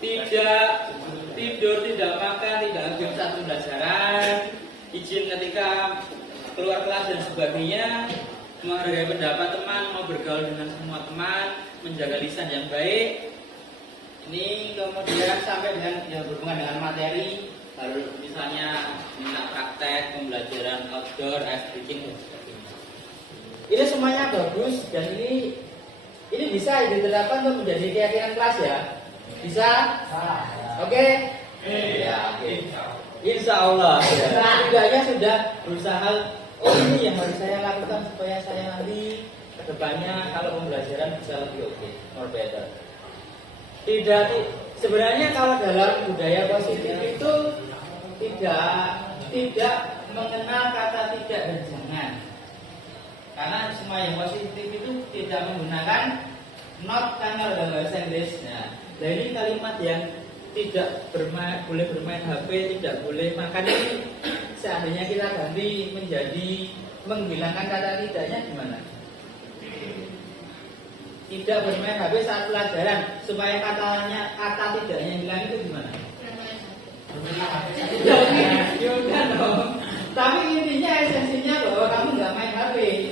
Tidak tidur, tidak makan, tidak ambil satu pelajaran, izin ketika keluar kelas dan sebagainya, menghargai pendapat teman, mau bergaul dengan semua teman, menjaga lisan yang baik. Ini kemudian sampai dengan yang berhubungan dengan materi, harus misalnya minta praktek, pembelajaran outdoor, ice breaking dan sebagainya. Ini semuanya bagus dan ini bisa diterapkan untuk menjadi keyakinan kelas ya. Bisa? Oke? Ya, oke. Insya Allah. Setidaknya sudah berusaha. Oh ini yang harus saya lakukan supaya saya nanti kedepannya kalau pembelajaran bisa lebih oke, more better. Sebenarnya kalau dalam budaya positif itu tidak mengenal kata tidak dan jangan. Karena semua yang positif itu tidak menggunakan not kan kalau dalam bahasa Inggris. Nah, ini kalimat yang tidak boleh bermain HP, tidak boleh makan ini. Seandainya kita ganti menjadi menghilangkan kata tidaknya gimana? Tidak bermain HP saat pelajaran supaya kata tidaknya hilang itu gimana? Tidak dong. Tapi intinya esensinya bahwa kamu nggak main HP.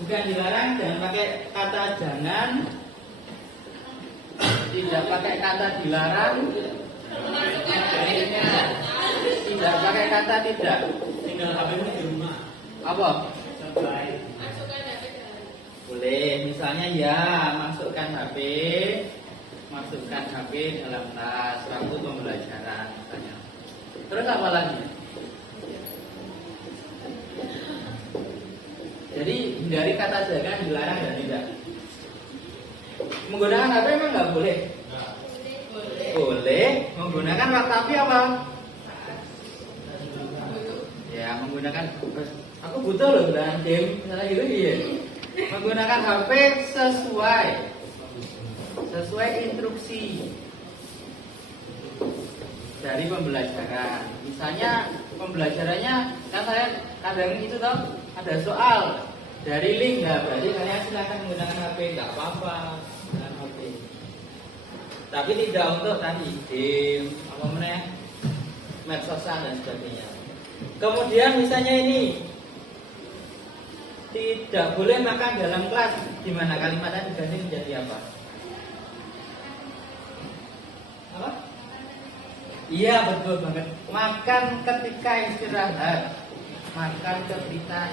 Bukan dilarang, jangan pakai kata jangan. Tidak pakai kata dilarang. Tidak pakai kata tidak. Tinggal HP-mu di rumah. Apa? Boleh, misalnya ya masukkan HP dalam tas waktu pembelajaran misalnya. Terus apa lagi? Jadi hindari kata jangan, dilarang dan tidak. Menggunakan HP memang nggak boleh. Boleh. Menggunakan tapi apa? Ya menggunakan. Aku butuh loh dan game misalnya gitu ya. Menggunakan HP sesuai instruksi dari pembelajaran. Misalnya pembelajarannya kan saya kadang itu toh ada soal dari link nggak, berarti kalian silakan menggunakan HP, nggak apa-apa dengan HP. Tapi tidak untuk tadi game apa namanya medsosan dan sebagainya. Kemudian misalnya ini tidak boleh makan dalam kelas, gimana kalimatnya diganti menjadi apa? Apa? Iya betul banget. Makan ketika istirahat. Makan ketika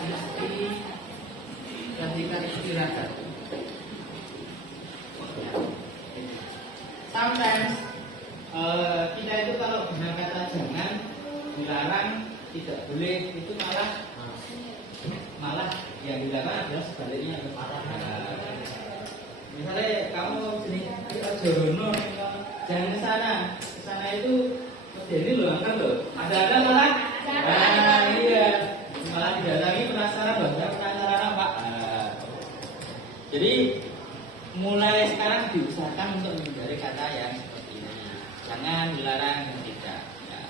istirahat. Sometimes kita itu kalau gunakan kata jangan, dilarang, tidak boleh, itu malah yang dilarang adalah sebaliknya. Misalnya kamu sini Jorono, jangan ke sana itu ini loh kan loh. Ada malah. Nah iya, malah tidak lagi penasaran apa. Jadi mulai sekarang diusahakan untuk menghindari kata yang seperti ini. Jangan dilarang dan tidak. Ya.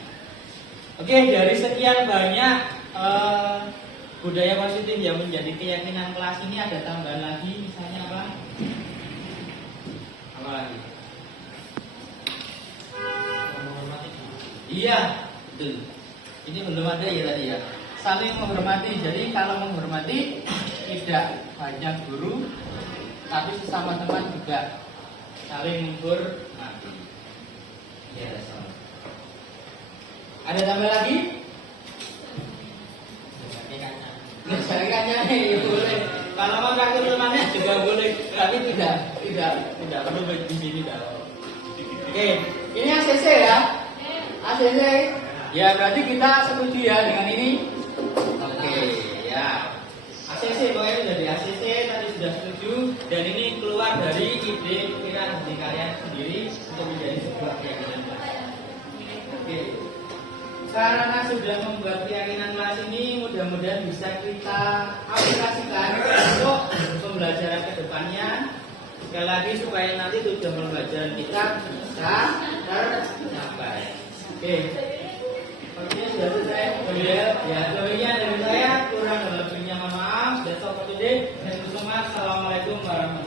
Oke, dari sekian banyak budaya positif yang menjadi keyakinan kelas ini ada tambahan lagi, misalnya apa? Apa lagi? Iya, betul. Ini belum ada ya tadi ya. Saling menghormati. Jadi kalau menghormati tidak hanya guru, tapi sesama teman juga saling menghormati. Ya, sama. Ada tambah lagi? Misalkannya ya boleh. Kalau mau traktir temannya juga boleh, tapi tidak perlu di sini dong. Oke, ini ACC ya? ACC. Ya berarti kita setuju ya dengan ini. Oke, ya. ACC pokoknya dari ACC tadi sudah setuju dan ini keluar dari ide pikiran dari kalian sendiri untuk menjadi sebuah keyakinan. Oke. Karena sudah membuat keyakinan kelas ini, mudah-mudahan bisa kita aplikasikan untuk pembelajaran kedepannya. Sekali lagi supaya nanti tujuan pembelajaran kita bisa tercapai. Oke. Oke, sudah selesai. Ya, doanya dari saya kurang lebihnya mohon maaf. That's all for today. Assalamualaikum warahmatullahi wabarakatuh.